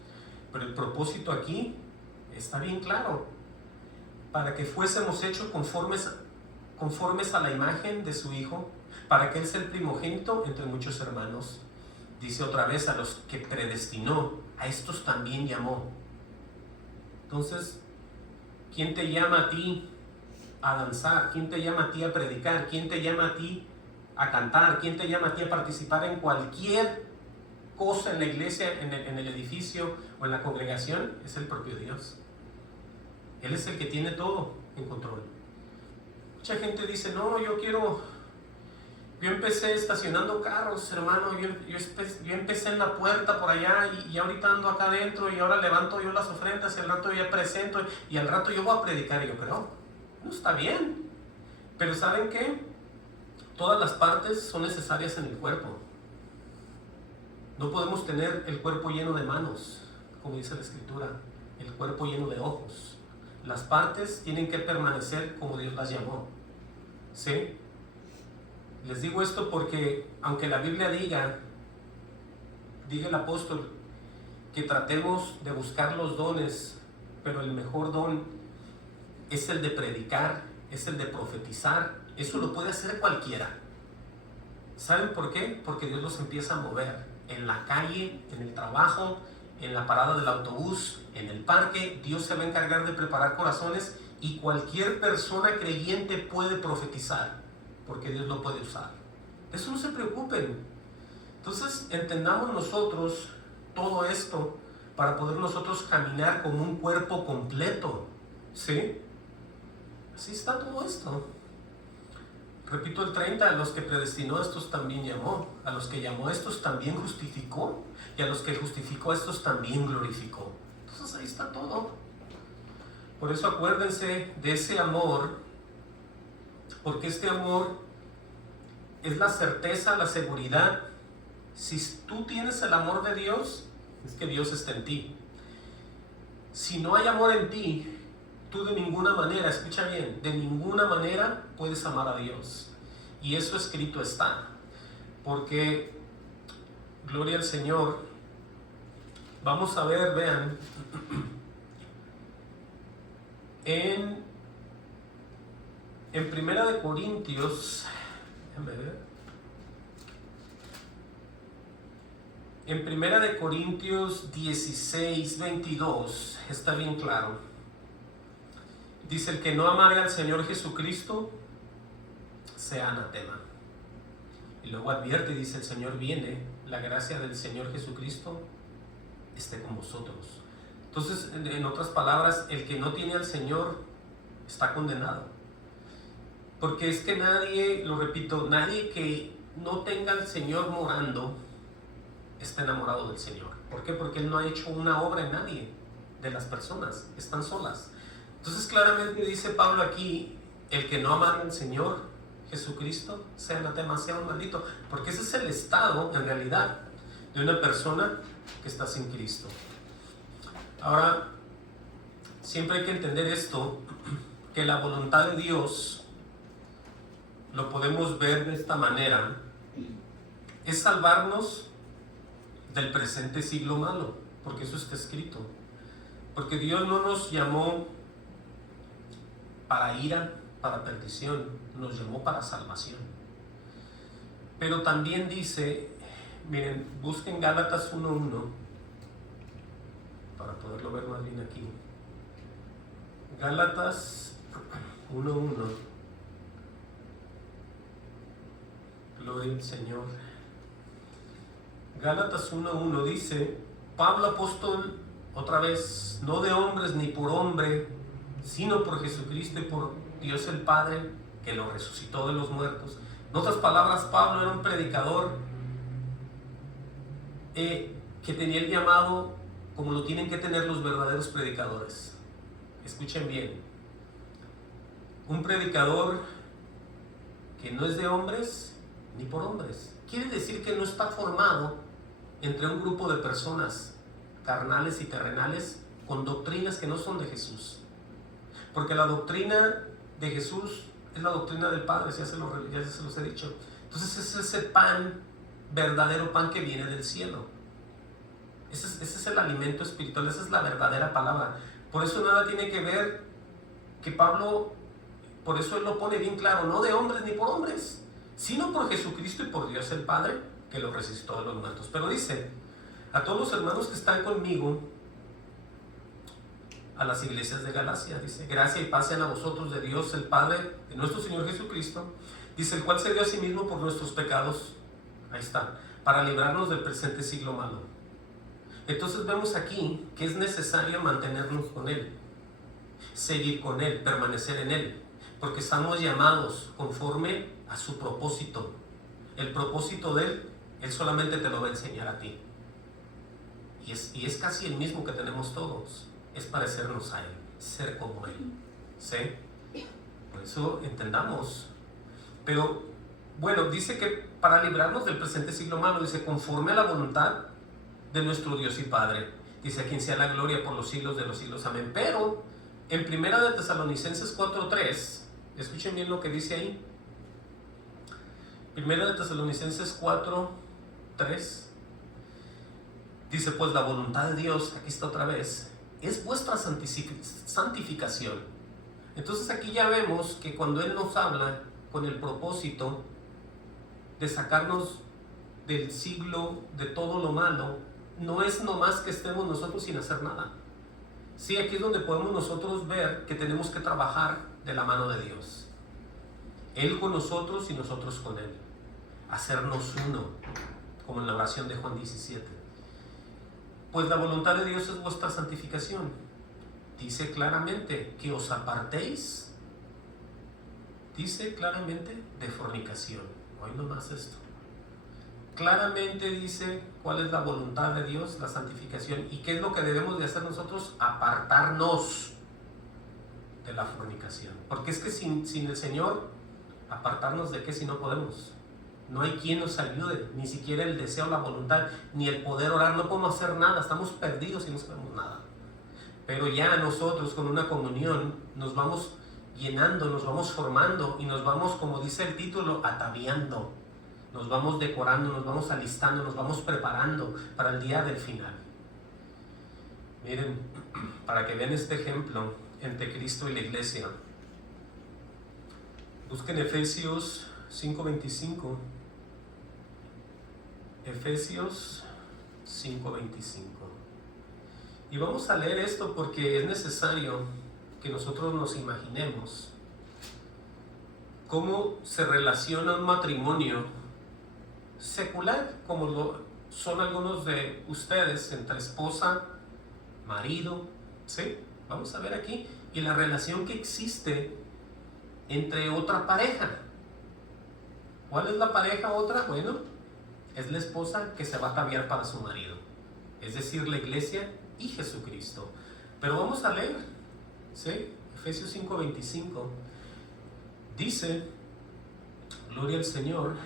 Pero el propósito aquí está bien claro. Para que fuésemos hechos conformes a la imagen de su Hijo, para que Él sea el primogénito entre muchos hermanos. Dice otra vez, a los que predestinó, a estos también llamó. Entonces, ¿quién te llama a ti a danzar? ¿Quién te llama a ti a predicar? ¿Quién te llama a ti a cantar? ¿Quién te llama a ti a participar en cualquier cosa en la iglesia, en el edificio o en la congregación? Es el propio Dios. Él es el que tiene todo en control. Mucha gente dice, no, yo empecé estacionando carros, hermano, yo empecé en la puerta por allá y ahorita ando acá adentro y ahora levanto yo las ofrendas y al rato ya presento y al rato yo voy a predicar. Y yo, pero no está bien. Pero ¿saben qué? Todas las partes son necesarias en el cuerpo. No podemos tener el cuerpo lleno de manos, como dice la Escritura, el cuerpo lleno de ojos. Las partes tienen que permanecer como Dios las llamó. ¿Sí? Les digo esto porque, aunque la Biblia diga el apóstol, que tratemos de buscar los dones, pero el mejor don es el de predicar, es el de profetizar. Eso lo puede hacer cualquiera. ¿Saben por qué? Porque Dios los empieza a mover en la calle, en el trabajo, en la parada del autobús, en el parque. Dios se va a encargar de preparar corazones y cualquier persona creyente puede profetizar, porque Dios lo puede usar. De eso no se preocupen. Entonces entendamos nosotros todo esto para poder nosotros caminar como un cuerpo completo. ¿Sí? Así está todo esto. Repito el 30, a los que predestinó a estos también llamó, a los que llamó a estos también justificó, y a los que justificó a estos también glorificó. Entonces ahí está todo. Por eso acuérdense de ese amor, porque este amor es la certeza, la seguridad. Si tú tienes el amor de Dios, es que Dios está en ti. Si no hay amor en ti, tú de ninguna manera, escucha bien, de ninguna manera puedes amar a Dios. Y eso escrito está. Porque, gloria al Señor, vamos a ver, vean, en Primera de Corintios, déjame ver, en Primera de Corintios 16, 22, está bien claro. Dice, el que no amare al Señor Jesucristo, sea anatema. Y luego advierte, dice, el Señor viene, la gracia del Señor Jesucristo esté con vosotros. Entonces, en otras palabras, el que no tiene al Señor está condenado. Porque es que nadie, lo repito, nadie que no tenga al Señor morando está enamorado del Señor. ¿Por qué? Porque Él no ha hecho una obra en nadie de las personas, están solas. Entonces claramente dice Pablo aquí, el que no amara al Señor Jesucristo, sea anatema, sea un maldito. Porque ese es el estado, en realidad, de una persona que está sin Cristo. Ahora, siempre hay que entender esto, que la voluntad de Dios, lo podemos ver de esta manera, es salvarnos del presente siglo malo, porque eso está escrito. Porque Dios no nos llamó para ira, para perdición, nos llamó para salvación. Pero también dice, miren, busquen Gálatas 1:1 para poderlo ver más bien aquí. Gálatas 1:1. Gloria al Señor. Gálatas 1:1 dice, Pablo apóstol, otra vez, no de hombres ni por hombre, sino por Jesucristo y por Dios el Padre, que lo resucitó de los muertos. En otras palabras, Pablo era un predicador que tenía el llamado como lo tienen que tener los verdaderos predicadores. Escuchen bien. Un predicador que no es de hombres ni por hombres. Quiere decir que no está formado entre un grupo de personas carnales y terrenales con doctrinas que no son de Jesús. Porque la doctrina de Jesús es la doctrina del Padre, ya se los he dicho. Entonces es ese pan, verdadero pan que viene del cielo. Ese es el alimento espiritual, esa es la verdadera palabra. Por eso nada tiene que ver que Pablo, por eso él lo pone bien claro, no de hombres ni por hombres, sino por Jesucristo y por Dios el Padre, que lo resucitó de los muertos. Pero dice, a todos los hermanos que están conmigo, a las iglesias de Galacia, dice, gracia y paz sean a vosotros de Dios el Padre, de nuestro Señor Jesucristo, dice, el cual se dio a sí mismo por nuestros pecados, ahí está, para librarnos del presente siglo malo. Entonces vemos aquí que es necesario mantenernos con Él, seguir con Él, permanecer en Él, porque estamos llamados conforme a su propósito. El propósito de Él, Él solamente te lo va a enseñar a ti. Y es casi el mismo que tenemos todos. Es parecernos a Él, ser como Él. ¿Sí? Por eso entendamos. Pero, bueno, dice que para librarnos del presente siglo malo, dice, conforme a la voluntad de nuestro Dios y Padre. Dice, a quien sea la gloria por los siglos de los siglos. Amén. Pero, en Primera de Tesalonicenses 4:3, escuchen bien lo que dice ahí. Primera de Tesalonicenses 4:3 dice, pues la voluntad de Dios, aquí está otra vez, es vuestra santificación. Entonces aquí ya vemos que cuando Él nos habla con el propósito de sacarnos del siglo, de todo lo malo, no es nomás que estemos nosotros sin hacer nada. Sí, aquí es donde podemos nosotros ver que tenemos que trabajar de la mano de Dios. Él con nosotros y nosotros con Él. Hacernos uno, como en la oración de Juan 17. Pues la voluntad de Dios es vuestra santificación. Dice claramente que os apartéis, dice claramente, de fornicación. Hoy nomás esto. Claramente dice cuál es la voluntad de Dios, la santificación. ¿Y qué es lo que debemos de hacer nosotros? Apartarnos de la fornicación. Porque es que sin el Señor, apartarnos de qué si no podemos. No hay quien nos ayude, ni siquiera el deseo, la voluntad, ni el poder orar. No podemos hacer nada, estamos perdidos y no sabemos nada. Pero ya nosotros con una comunión nos vamos llenando, nos vamos formando y nos vamos, como dice el título, ataviando. Nos vamos decorando, nos vamos alistando, nos vamos preparando para el día del final. Miren, para que vean este ejemplo entre Cristo y la iglesia, busquen Efesios 5:25. Efesios 5:25. Y vamos a leer esto porque es necesario que nosotros nos imaginemos cómo se relaciona un matrimonio secular, como lo son algunos de ustedes, entre esposa, marido, ¿sí? Vamos a ver aquí, y la relación que existe entre otra pareja. ¿Cuál es la pareja otra? Bueno, es la esposa que se va a ataviar para su marido, es decir, la iglesia y Jesucristo. Pero vamos a leer, ¿sí? Efesios 5:25 dice, gloria al Señor,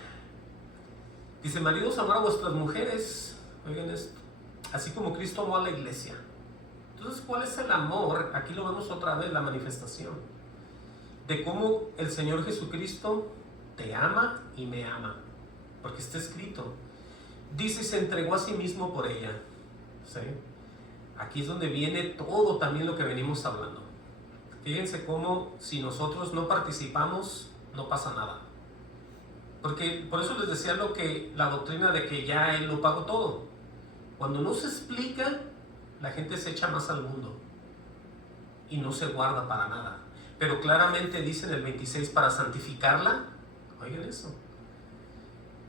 dice: maridos, amad a vuestras mujeres, oigan esto, así como Cristo amó a la iglesia. Entonces, ¿cuál es el amor? Aquí lo vemos otra vez, la manifestación de cómo el Señor Jesucristo te ama y me ama, porque está escrito, dice, se entregó a sí mismo por ella, ¿sí? Aquí es donde viene todo también lo que venimos hablando. Fíjense cómo si nosotros no participamos, no pasa nada. Porque por eso les decía la doctrina de que ya Él lo pagó todo. Cuando no se explica, la gente se echa más al mundo y no se guarda para nada. Pero claramente dice en el 26, para santificarla, oigan eso,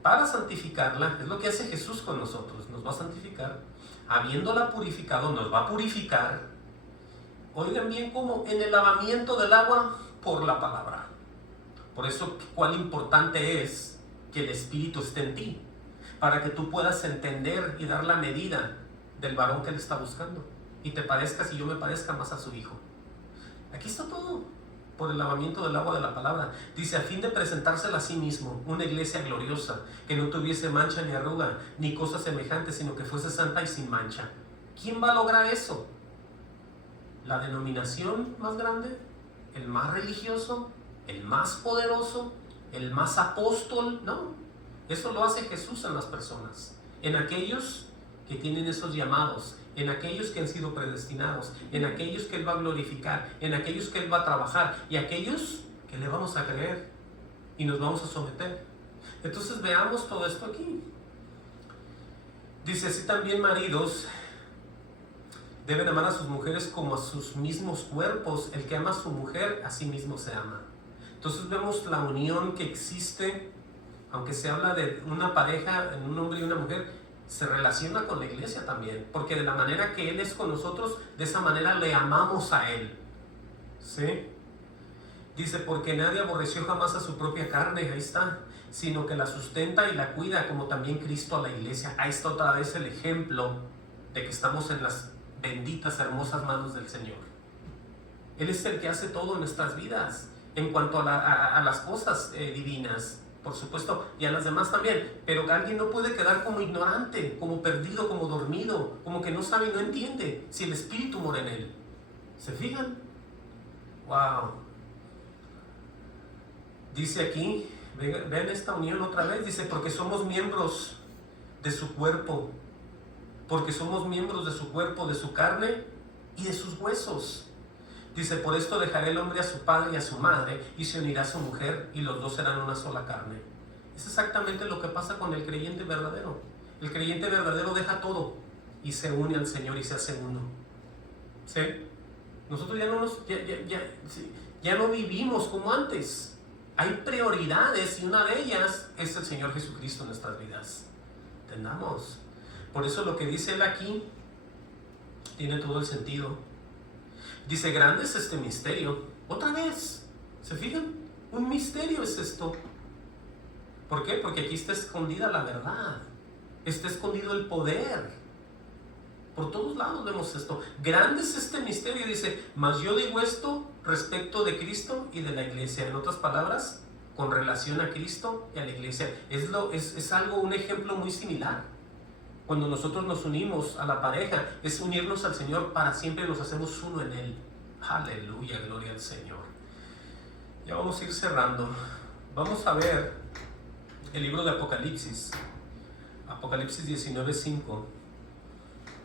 para santificarla, es lo que hace Jesús con nosotros, nos va a santificar, habiéndola purificado, nos va a purificar. Oigan bien cómo en el lavamiento del agua por la palabra. Por eso, cuán importante es que el Espíritu esté en ti, para que tú puedas entender y dar la medida del varón que él está buscando, y te parezcas y yo me parezca más a su Hijo. Aquí está todo, por el lavamiento del agua de la palabra. Dice, a fin de presentársela a sí mismo, una iglesia gloriosa, que no tuviese mancha ni arruga, ni cosa semejante, sino que fuese santa y sin mancha. ¿Quién va a lograr eso? ¿La denominación más grande? ¿El más religioso? ¿El más poderoso? ¿El más apóstol? No, eso lo hace Jesús en las personas, en aquellos que tienen esos llamados, en aquellos que han sido predestinados, en aquellos que Él va a glorificar, en aquellos que Él va a trabajar, y aquellos que le vamos a creer y nos vamos a someter. Entonces veamos todo esto aquí. Dice, así también maridos deben amar a sus mujeres como a sus mismos cuerpos. El que ama a su mujer, a sí mismo se ama. Entonces vemos la unión que existe, aunque se habla de una pareja, en un hombre y una mujer, se relaciona con la iglesia también, porque de la manera que Él es con nosotros, de esa manera le amamos a Él, ¿sí? Dice, porque nadie aborreció jamás a su propia carne, ahí está, sino que la sustenta y la cuida, como también Cristo a la iglesia. Ahí está otra vez el ejemplo de que estamos en las benditas, hermosas manos del Señor. Él es el que hace todo en nuestras vidas, en cuanto a las cosas divinas, por supuesto, y a las demás también. Pero alguien no puede quedar como ignorante, como perdido, como dormido, como que no sabe y no entiende, si el Espíritu mora en él. ¿Se fijan? ¡Wow! Dice aquí, vean esta unión otra vez, dice, porque somos miembros de su cuerpo, porque somos miembros de su cuerpo, de su carne y de sus huesos. Dice, por esto dejará el hombre a su padre y a su madre, y se unirá a su mujer, y los dos serán una sola carne. Es exactamente lo que pasa con el creyente verdadero. El creyente verdadero deja todo y se une al Señor y se hace uno. ¿Sí? Nosotros ya no vivimos como antes. Hay prioridades y una de ellas es el Señor Jesucristo en nuestras vidas. Entendamos. Por eso lo que dice Él aquí tiene todo el sentido. Dice, grande es este misterio. Otra vez, ¿se fijan? Un misterio es esto. ¿Por qué? Porque aquí está escondida la verdad. Está escondido el poder. Por todos lados vemos esto. Grande es este misterio. Dice, mas yo digo esto respecto de Cristo y de la iglesia. En otras palabras, con relación a Cristo y a la iglesia. Es algo, un ejemplo muy similar. Cuando nosotros nos unimos a la pareja, es unirnos al Señor para siempre, nos hacemos uno en Él. Aleluya, gloria al Señor. Ya vamos a ir cerrando. Vamos a ver el libro de Apocalipsis. Apocalipsis 19:5.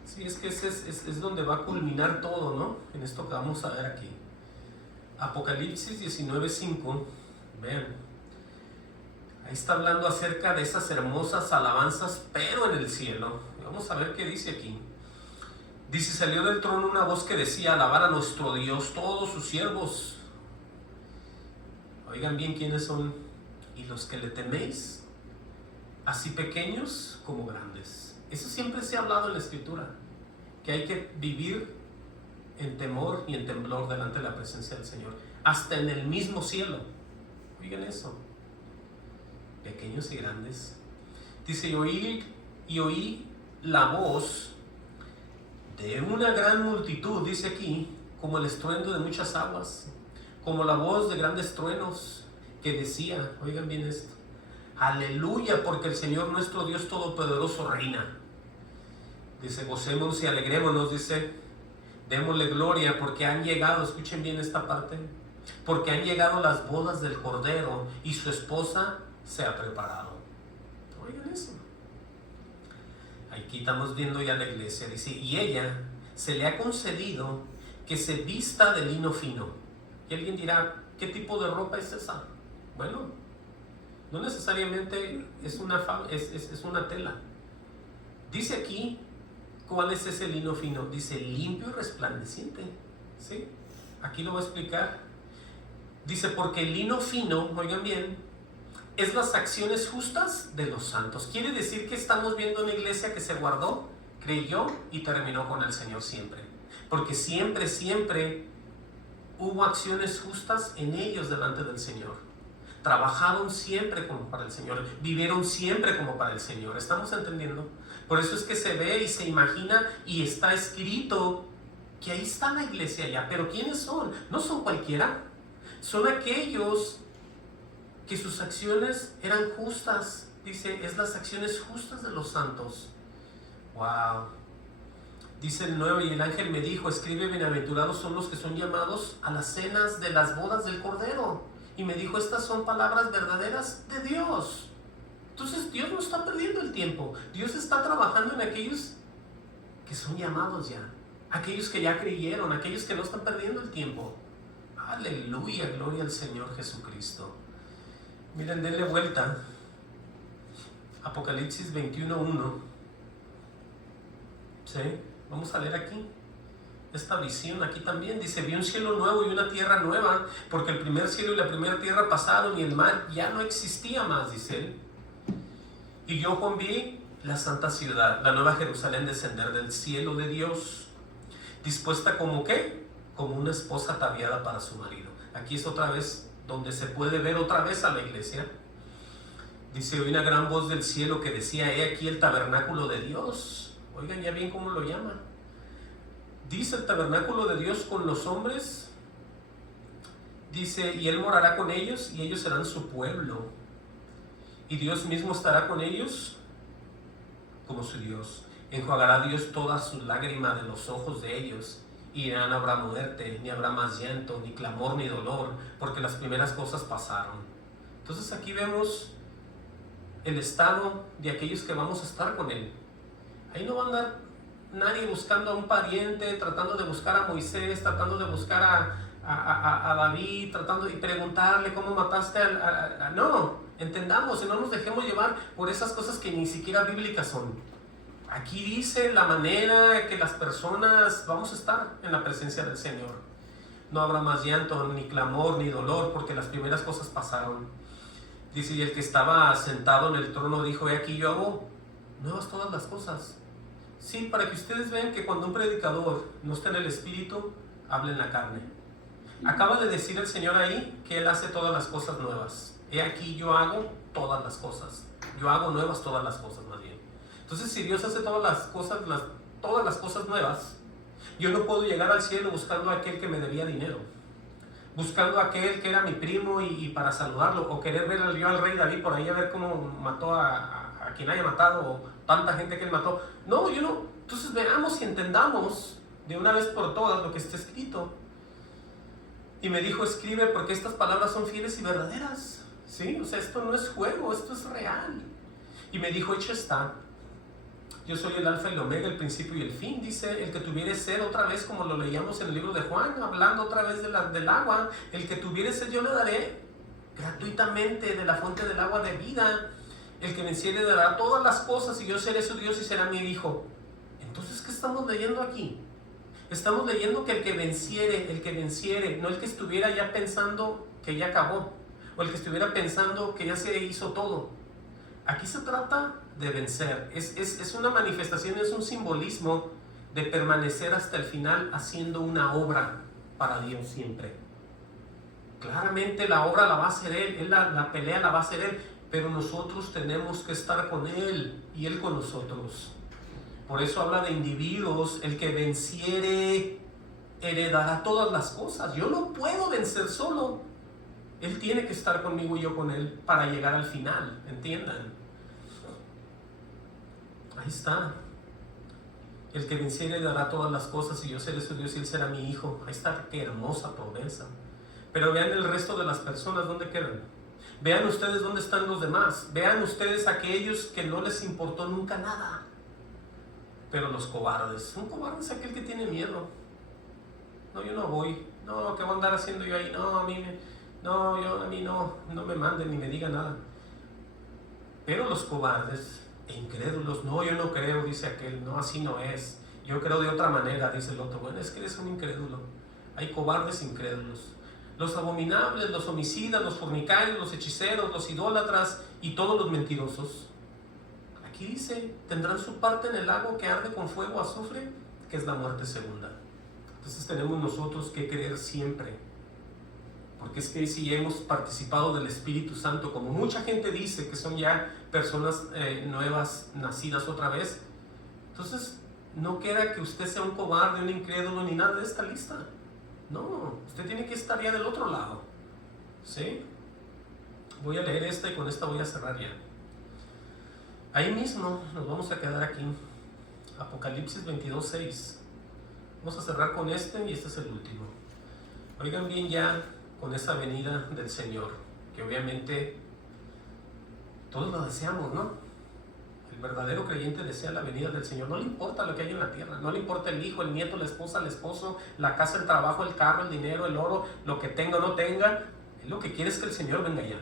Sí, es que es donde va a culminar todo, ¿no? En esto que vamos a ver aquí. Apocalipsis 19:5. Vean. Ahí está hablando acerca de esas hermosas alabanzas, pero en el cielo. Vamos a ver qué dice aquí. Dice: salió del trono una voz que decía: alabar a nuestro Dios todos sus siervos. Oigan bien quiénes son. Y los que le teméis, así pequeños como grandes. Eso siempre se ha hablado en la Escritura, que hay que vivir en temor y en temblor delante de la presencia del Señor, hasta en el mismo cielo. Oigan eso, pequeños y grandes. Dice: y oí la voz de una gran multitud, dice aquí, como el estruendo de muchas aguas, como la voz de grandes truenos, que decía, oigan bien esto: aleluya, porque el Señor nuestro Dios Todopoderoso reina. Dice: gocémonos y alegrémonos, dice, démosle gloria, porque han llegado, escuchen bien esta parte, porque han llegado las bodas del Cordero y su esposa se ha preparado. Oigan eso. Aquí estamos viendo ya la iglesia. Dice: y ella se le ha concedido que se vista de lino fino. Y alguien dirá: ¿qué tipo de ropa es esa? Bueno, no necesariamente es una tela. Dice aquí, ¿cuál es ese lino fino? Dice: limpio y resplandeciente. ¿Sí? Aquí lo voy a explicar. Dice: porque el lino fino, oigan bien, es las acciones justas de los santos. Quiere decir que estamos viendo una iglesia que se guardó, creyó y terminó con el Señor siempre. Porque siempre hubo acciones justas en ellos delante del Señor. Trabajaron siempre como para el Señor, vivieron siempre como para el Señor. ¿Estamos entendiendo? Por eso es que se ve y se imagina y está escrito que ahí está la iglesia ya. Pero ¿quiénes son? No son cualquiera. Son aquellos que sus acciones eran justas. Dice: es las acciones justas de los santos. Wow. Dice el 9: y el ángel me dijo: escribe, bienaventurados son los que son llamados a las cenas de las bodas del Cordero. Y me dijo: estas son palabras verdaderas de Dios. Entonces Dios no está perdiendo el tiempo. Dios está trabajando en aquellos que son llamados ya, aquellos que ya creyeron, aquellos que no están perdiendo el tiempo. Aleluya, gloria al Señor Jesucristo. Miren, denle vuelta. Apocalipsis 21:1. ¿Sí? Vamos a leer aquí esta visión. Aquí también dice: vi un cielo nuevo y una tierra nueva, porque el primer cielo y la primera tierra pasaron y el mar ya no existía más, dice él. Y yo, Juan, vi la santa ciudad, la nueva Jerusalén, descender del cielo de Dios, dispuesta como ¿qué? Como una esposa ataviada para su marido. Aquí es otra vez donde se puede ver otra vez a la iglesia. Dice: oí una gran voz del cielo que decía: he aquí el tabernáculo de Dios. Oigan ya bien cómo lo llama. Dice: el tabernáculo de Dios con los hombres. Dice: y Él morará con ellos y ellos serán su pueblo. Y Dios mismo estará con ellos como su Dios. Enjuagará Dios todas sus lágrimas de los ojos de ellos. Y ya no habrá muerte, ni habrá más llanto, ni clamor, ni dolor, porque las primeras cosas pasaron. Entonces aquí vemos el estado de aquellos que vamos a estar con Él. Ahí no va a andar nadie buscando a un pariente, tratando de buscar a Moisés, tratando de buscar a David, tratando de preguntarle cómo mataste no, entendamos y no nos dejemos llevar por esas cosas que ni siquiera bíblicas son. Aquí dice la manera que las personas vamos a estar en la presencia del Señor. No habrá más llanto, ni clamor, ni dolor, porque las primeras cosas pasaron. Dice: y el que estaba sentado en el trono dijo: he aquí yo hago nuevas todas las cosas. Sí, para que ustedes vean que cuando un predicador no está en el Espíritu, habla en la carne. Acaba de decir el Señor ahí que Él hace todas las cosas nuevas. He aquí yo hago todas las cosas. Yo hago nuevas todas las cosas, más bien. Entonces, si Dios hace todas las cosas nuevas, yo no puedo llegar al cielo buscando a aquel que me debía dinero, buscando a aquel que era mi primo y para saludarlo, o querer ver yo al rey David por ahí a ver cómo mató a a quien haya matado o tanta gente que él mató. No, yo no. Entonces veamos y entendamos de una vez por todas lo que está escrito. Y me dijo, escribe porque estas palabras son fieles y verdaderas. ¿Sí? O sea, esto no es juego, esto es real. Y me dijo, hecho está. Yo soy el alfa y el omega, el principio y el fin. Dice, el que tuviere sed otra vez, como lo leíamos en el libro de Juan, hablando otra vez del agua. El que tuviere sed yo le daré gratuitamente de la fuente del agua de vida. El que venciere dará todas las cosas y yo seré su Dios y será mi hijo. Entonces, ¿qué estamos leyendo aquí? Estamos leyendo que el que venciere, no el que estuviera ya pensando que ya acabó, o el que estuviera pensando que ya se hizo todo. Aquí se trata de vencer, es una manifestación, es un simbolismo de permanecer hasta el final haciendo una obra para Dios siempre. Claramente la obra la va a hacer Él, la pelea la va a hacer Él, pero nosotros tenemos que estar con Él y Él con nosotros. Por eso habla de individuos, el que venciere heredará todas las cosas. Yo no puedo vencer solo. Él tiene que estar conmigo y yo con Él para llegar al final, ¿entiendan? Ahí está. El que venciere heredará todas las cosas y yo seré su Dios y Él será mi hijo. Ahí está, qué hermosa promesa. Pero vean el resto de las personas, ¿dónde quedan? Vean ustedes dónde están los demás. Vean ustedes aquellos que no les importó nunca nada. Pero los cobardes, un cobarde es aquel que tiene miedo. No, yo no voy. No, ¿qué voy a andar haciendo yo ahí? No, a mí no me manden ni me digan nada. Pero los cobardes e incrédulos, no, yo no creo, dice aquel, no, así no es. Yo creo de otra manera, dice el otro. Bueno, es que eres un incrédulo. Hay cobardes incrédulos. Los abominables, los homicidas, los fornicarios, los hechiceros, los idólatras y todos los mentirosos. Aquí dice, tendrán su parte en el lago que arde con fuego azufre, que es la muerte segunda. Entonces tenemos nosotros que creer siempre, porque es que si hemos participado del Espíritu Santo, como mucha gente dice que son ya personas nuevas, nacidas otra vez, entonces no queda que usted sea un cobarde, un incrédulo, ni nada de esta lista. No, usted tiene que estar ya del otro lado. ¿Sí? Voy a leer esta y con esta voy a cerrar ya. Ahí mismo nos vamos a quedar aquí. Apocalipsis 22:6. Vamos a cerrar con este y este es el último. Oigan bien ya con esa venida del Señor, que obviamente todos lo deseamos, ¿no? El verdadero creyente desea la venida del Señor. No le importa lo que hay en la tierra, no le importa el hijo, el nieto, la esposa, el esposo, la casa, el trabajo, el carro, el dinero, el oro, lo que tenga o no tenga. Él lo que quiere es que el Señor venga ya.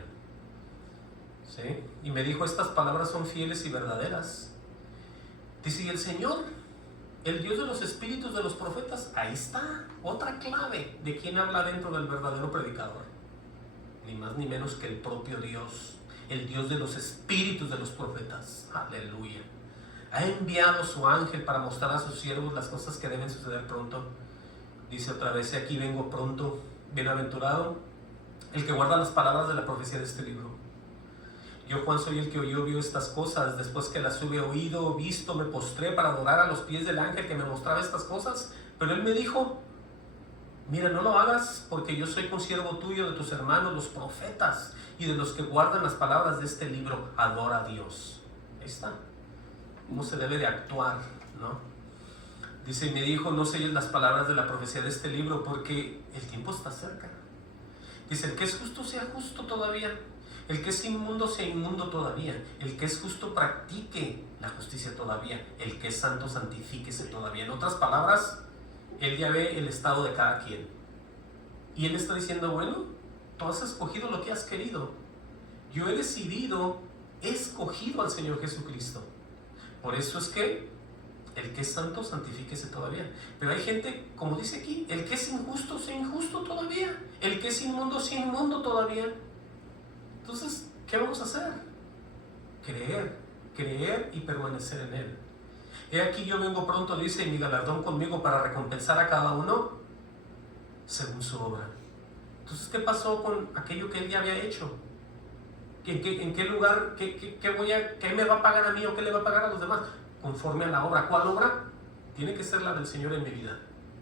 ¿Sí? Y me dijo, estas palabras son fieles y verdaderas. Dice, y el Señor, el Dios de los espíritus de los profetas, ahí está, otra clave de quién habla dentro del verdadero predicador. Ni más ni menos que el propio Dios, el Dios de los espíritus de los profetas. Aleluya. Ha enviado su ángel para mostrar a sus siervos las cosas que deben suceder pronto. Dice otra vez, aquí vengo pronto, bienaventurado el que guarda las palabras de la profecía de este libro. Yo, Juan, soy el que vio estas cosas. Después que las hube oído, visto, me postré para adorar a los pies del ángel que me mostraba estas cosas. Pero él me dijo, mira, no lo hagas, porque yo soy consiervo tuyo, de tus hermanos, los profetas, y de los que guardan las palabras de este libro. Adora a Dios. Ahí está. ¿Cómo se debe de actuar, no? Dice, y me dijo, no selles las palabras de la profecía de este libro, porque el tiempo está cerca. Dice, el que es justo sea justo todavía. El que es inmundo sea inmundo todavía. El que es justo practique la justicia todavía. El que es santo santifíquese todavía. En otras palabras, él ya ve el estado de cada quien. Y él está diciendo, bueno, tú has escogido lo que has querido. Yo he decidido, he escogido al Señor Jesucristo. Por eso es que el que es santo santifíquese todavía. Pero hay gente, como dice aquí, el que es injusto sea injusto todavía. El que es inmundo sea inmundo todavía. Entonces, ¿qué vamos a hacer? Creer y permanecer en Él. He aquí yo vengo pronto, dice, y mi galardón conmigo para recompensar a cada uno según su obra. Entonces, ¿qué pasó con aquello que Él ya había hecho? ¿En qué lugar, qué me va a pagar a mí o qué le va a pagar a los demás? Conforme a la obra. ¿Cuál obra? Tiene que ser la del Señor en mi vida,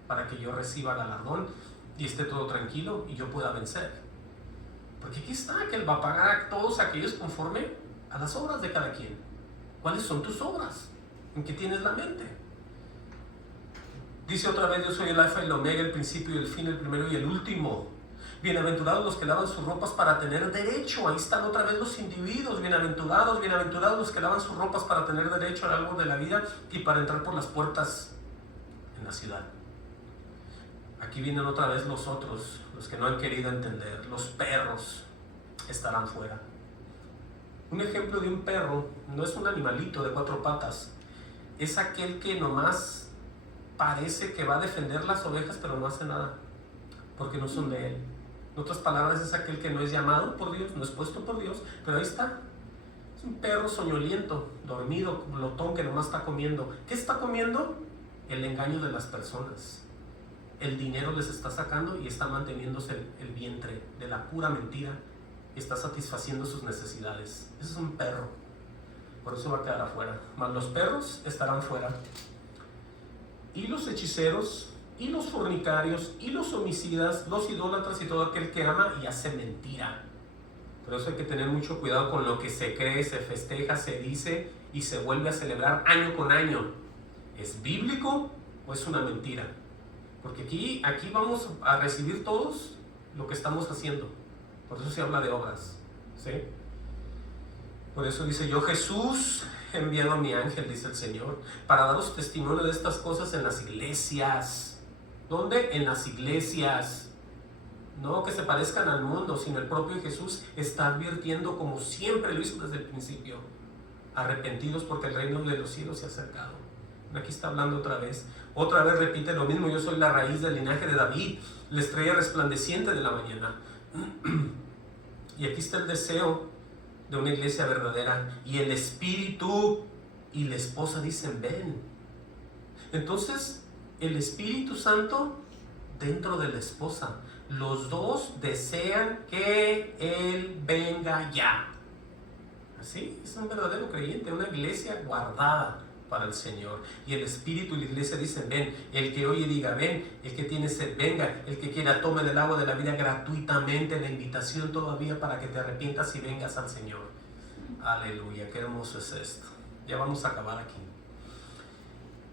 para que yo reciba galardón y esté todo tranquilo y yo pueda vencer. Porque aquí está, que Él va a pagar a todos aquellos conforme a las obras de cada quien. ¿Cuáles son tus obras? ¿En qué tienes la mente? Dice otra vez: yo soy el alfa y el omega, el principio y el fin, el primero y el último. Bienaventurados los que lavan sus ropas para tener derecho. Ahí están otra vez los individuos. Bienaventurados, bienaventurados los que lavan sus ropas para tener derecho al árbol de la vida y para entrar por las puertas en la ciudad. Aquí vienen otra vez los otros, los que no han querido entender. Los perros estarán fuera. Un ejemplo de un perro no es un animalito de 4 patas. Es aquel que nomás parece que va a defender las ovejas, pero no hace nada, porque no son de él. En otras palabras, es aquel que no es llamado por Dios, no es puesto por Dios, pero ahí está. Es un perro soñoliento, dormido, glotón, que nomás está comiendo. ¿Qué está comiendo? El engaño de las personas. El dinero les está sacando y está manteniéndose el vientre de la pura mentira. Y está satisfaciendo sus necesidades. Ese es un perro. Por eso va a quedar afuera. Mas los perros estarán fuera. Y los hechiceros, y los fornicarios, y los homicidas, los idólatras y todo aquel que ama y hace mentira. Por eso hay que tener mucho cuidado con lo que se cree, se festeja, se dice y se vuelve a celebrar año con año. ¿Es bíblico o es una mentira? Porque aquí vamos a recibir todos lo que estamos haciendo. Por eso se habla de obras, ¿sí? Por eso dice: yo, Jesús, he enviado a mi ángel, dice el Señor, para daros testimonio de estas cosas en las iglesias. ¿Dónde? En las iglesias. No que se parezcan al mundo, sino el propio Jesús está advirtiendo, como siempre lo hizo desde el principio: arrepentidos porque el reino de los cielos se ha acercado. Aquí está hablando otra vez repite lo mismo: yo soy la raíz del linaje de David, la estrella resplandeciente de la mañana. Y aquí está el deseo de una iglesia verdadera, y el Espíritu y la esposa dicen: ven. Entonces el Espíritu Santo dentro de la esposa, los dos desean que Él venga ya. Así es un verdadero creyente, una iglesia guardada para el Señor. Y el Espíritu y la iglesia dicen: ven. El que oye diga: ven. El que tiene sed, venga. El que quiera, tome del agua de la vida gratuitamente. La invitación todavía para que te arrepientas y vengas al Señor. Aleluya, qué hermoso es esto. Ya vamos a acabar aquí.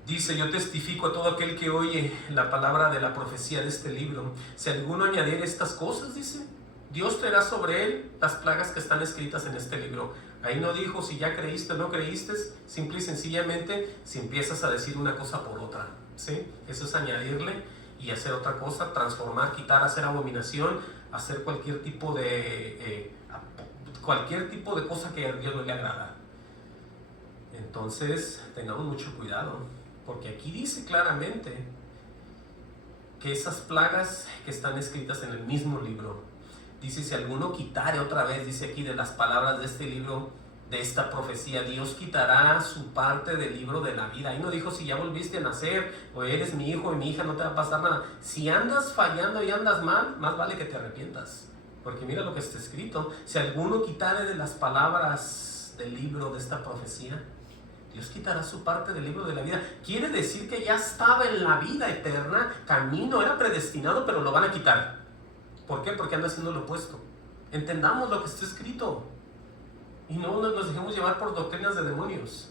Dice: yo testifico a todo aquel que oye la palabra de la profecía de este libro. Si alguno añadiere estas cosas, dice, Dios traerá sobre él las plagas que están escritas en este libro. Ahí no dijo si ya creíste o no creíste, simple y sencillamente si empiezas a decir una cosa por otra, ¿sí? Eso es añadirle y hacer otra cosa, transformar, quitar, hacer abominación, hacer cualquier tipo de cosa que a Dios no le agrada. Entonces, tengamos mucho cuidado, porque aquí dice claramente que esas plagas que están escritas en el mismo libro, dice: si alguno quitare, otra vez dice aquí, de las palabras de este libro, de esta profecía, Dios quitará su parte del libro de la vida. Ahí no dijo si ya volviste a nacer, o eres mi hijo y mi hija, no te va a pasar nada. Si andas fallando y andas mal, más vale que te arrepientas. Porque mira lo que está escrito: si alguno quitare de las palabras del libro de esta profecía, Dios quitará su parte del libro de la vida. Quiere decir que ya estaba en la vida eterna, camino, era predestinado, pero lo van a quitar. ¿Por qué? Porque anda haciendo lo opuesto. Entendamos lo que está escrito y no nos dejemos llevar por doctrinas de demonios.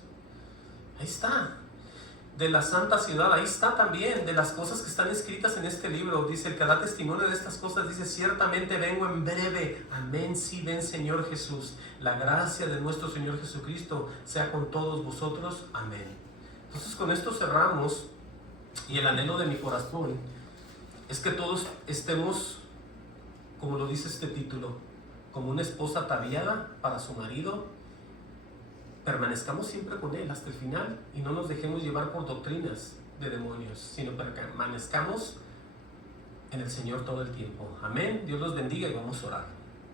Ahí está. De la santa ciudad, ahí está también, de las cosas que están escritas en este libro. Dice: el que da testimonio de estas cosas, dice: ciertamente vengo en breve. Amén, sí, ven Señor Jesús. La gracia de nuestro Señor Jesucristo sea con todos vosotros. Amén. Entonces con esto cerramos, y el anhelo de mi corazón es que todos estemos, como lo dice este título, como una esposa ataviada para su marido. Permanezcamos siempre con él hasta el final y no nos dejemos llevar por doctrinas de demonios, sino permanezcamos en el Señor todo el tiempo. Amén. Dios los bendiga y vamos a orar.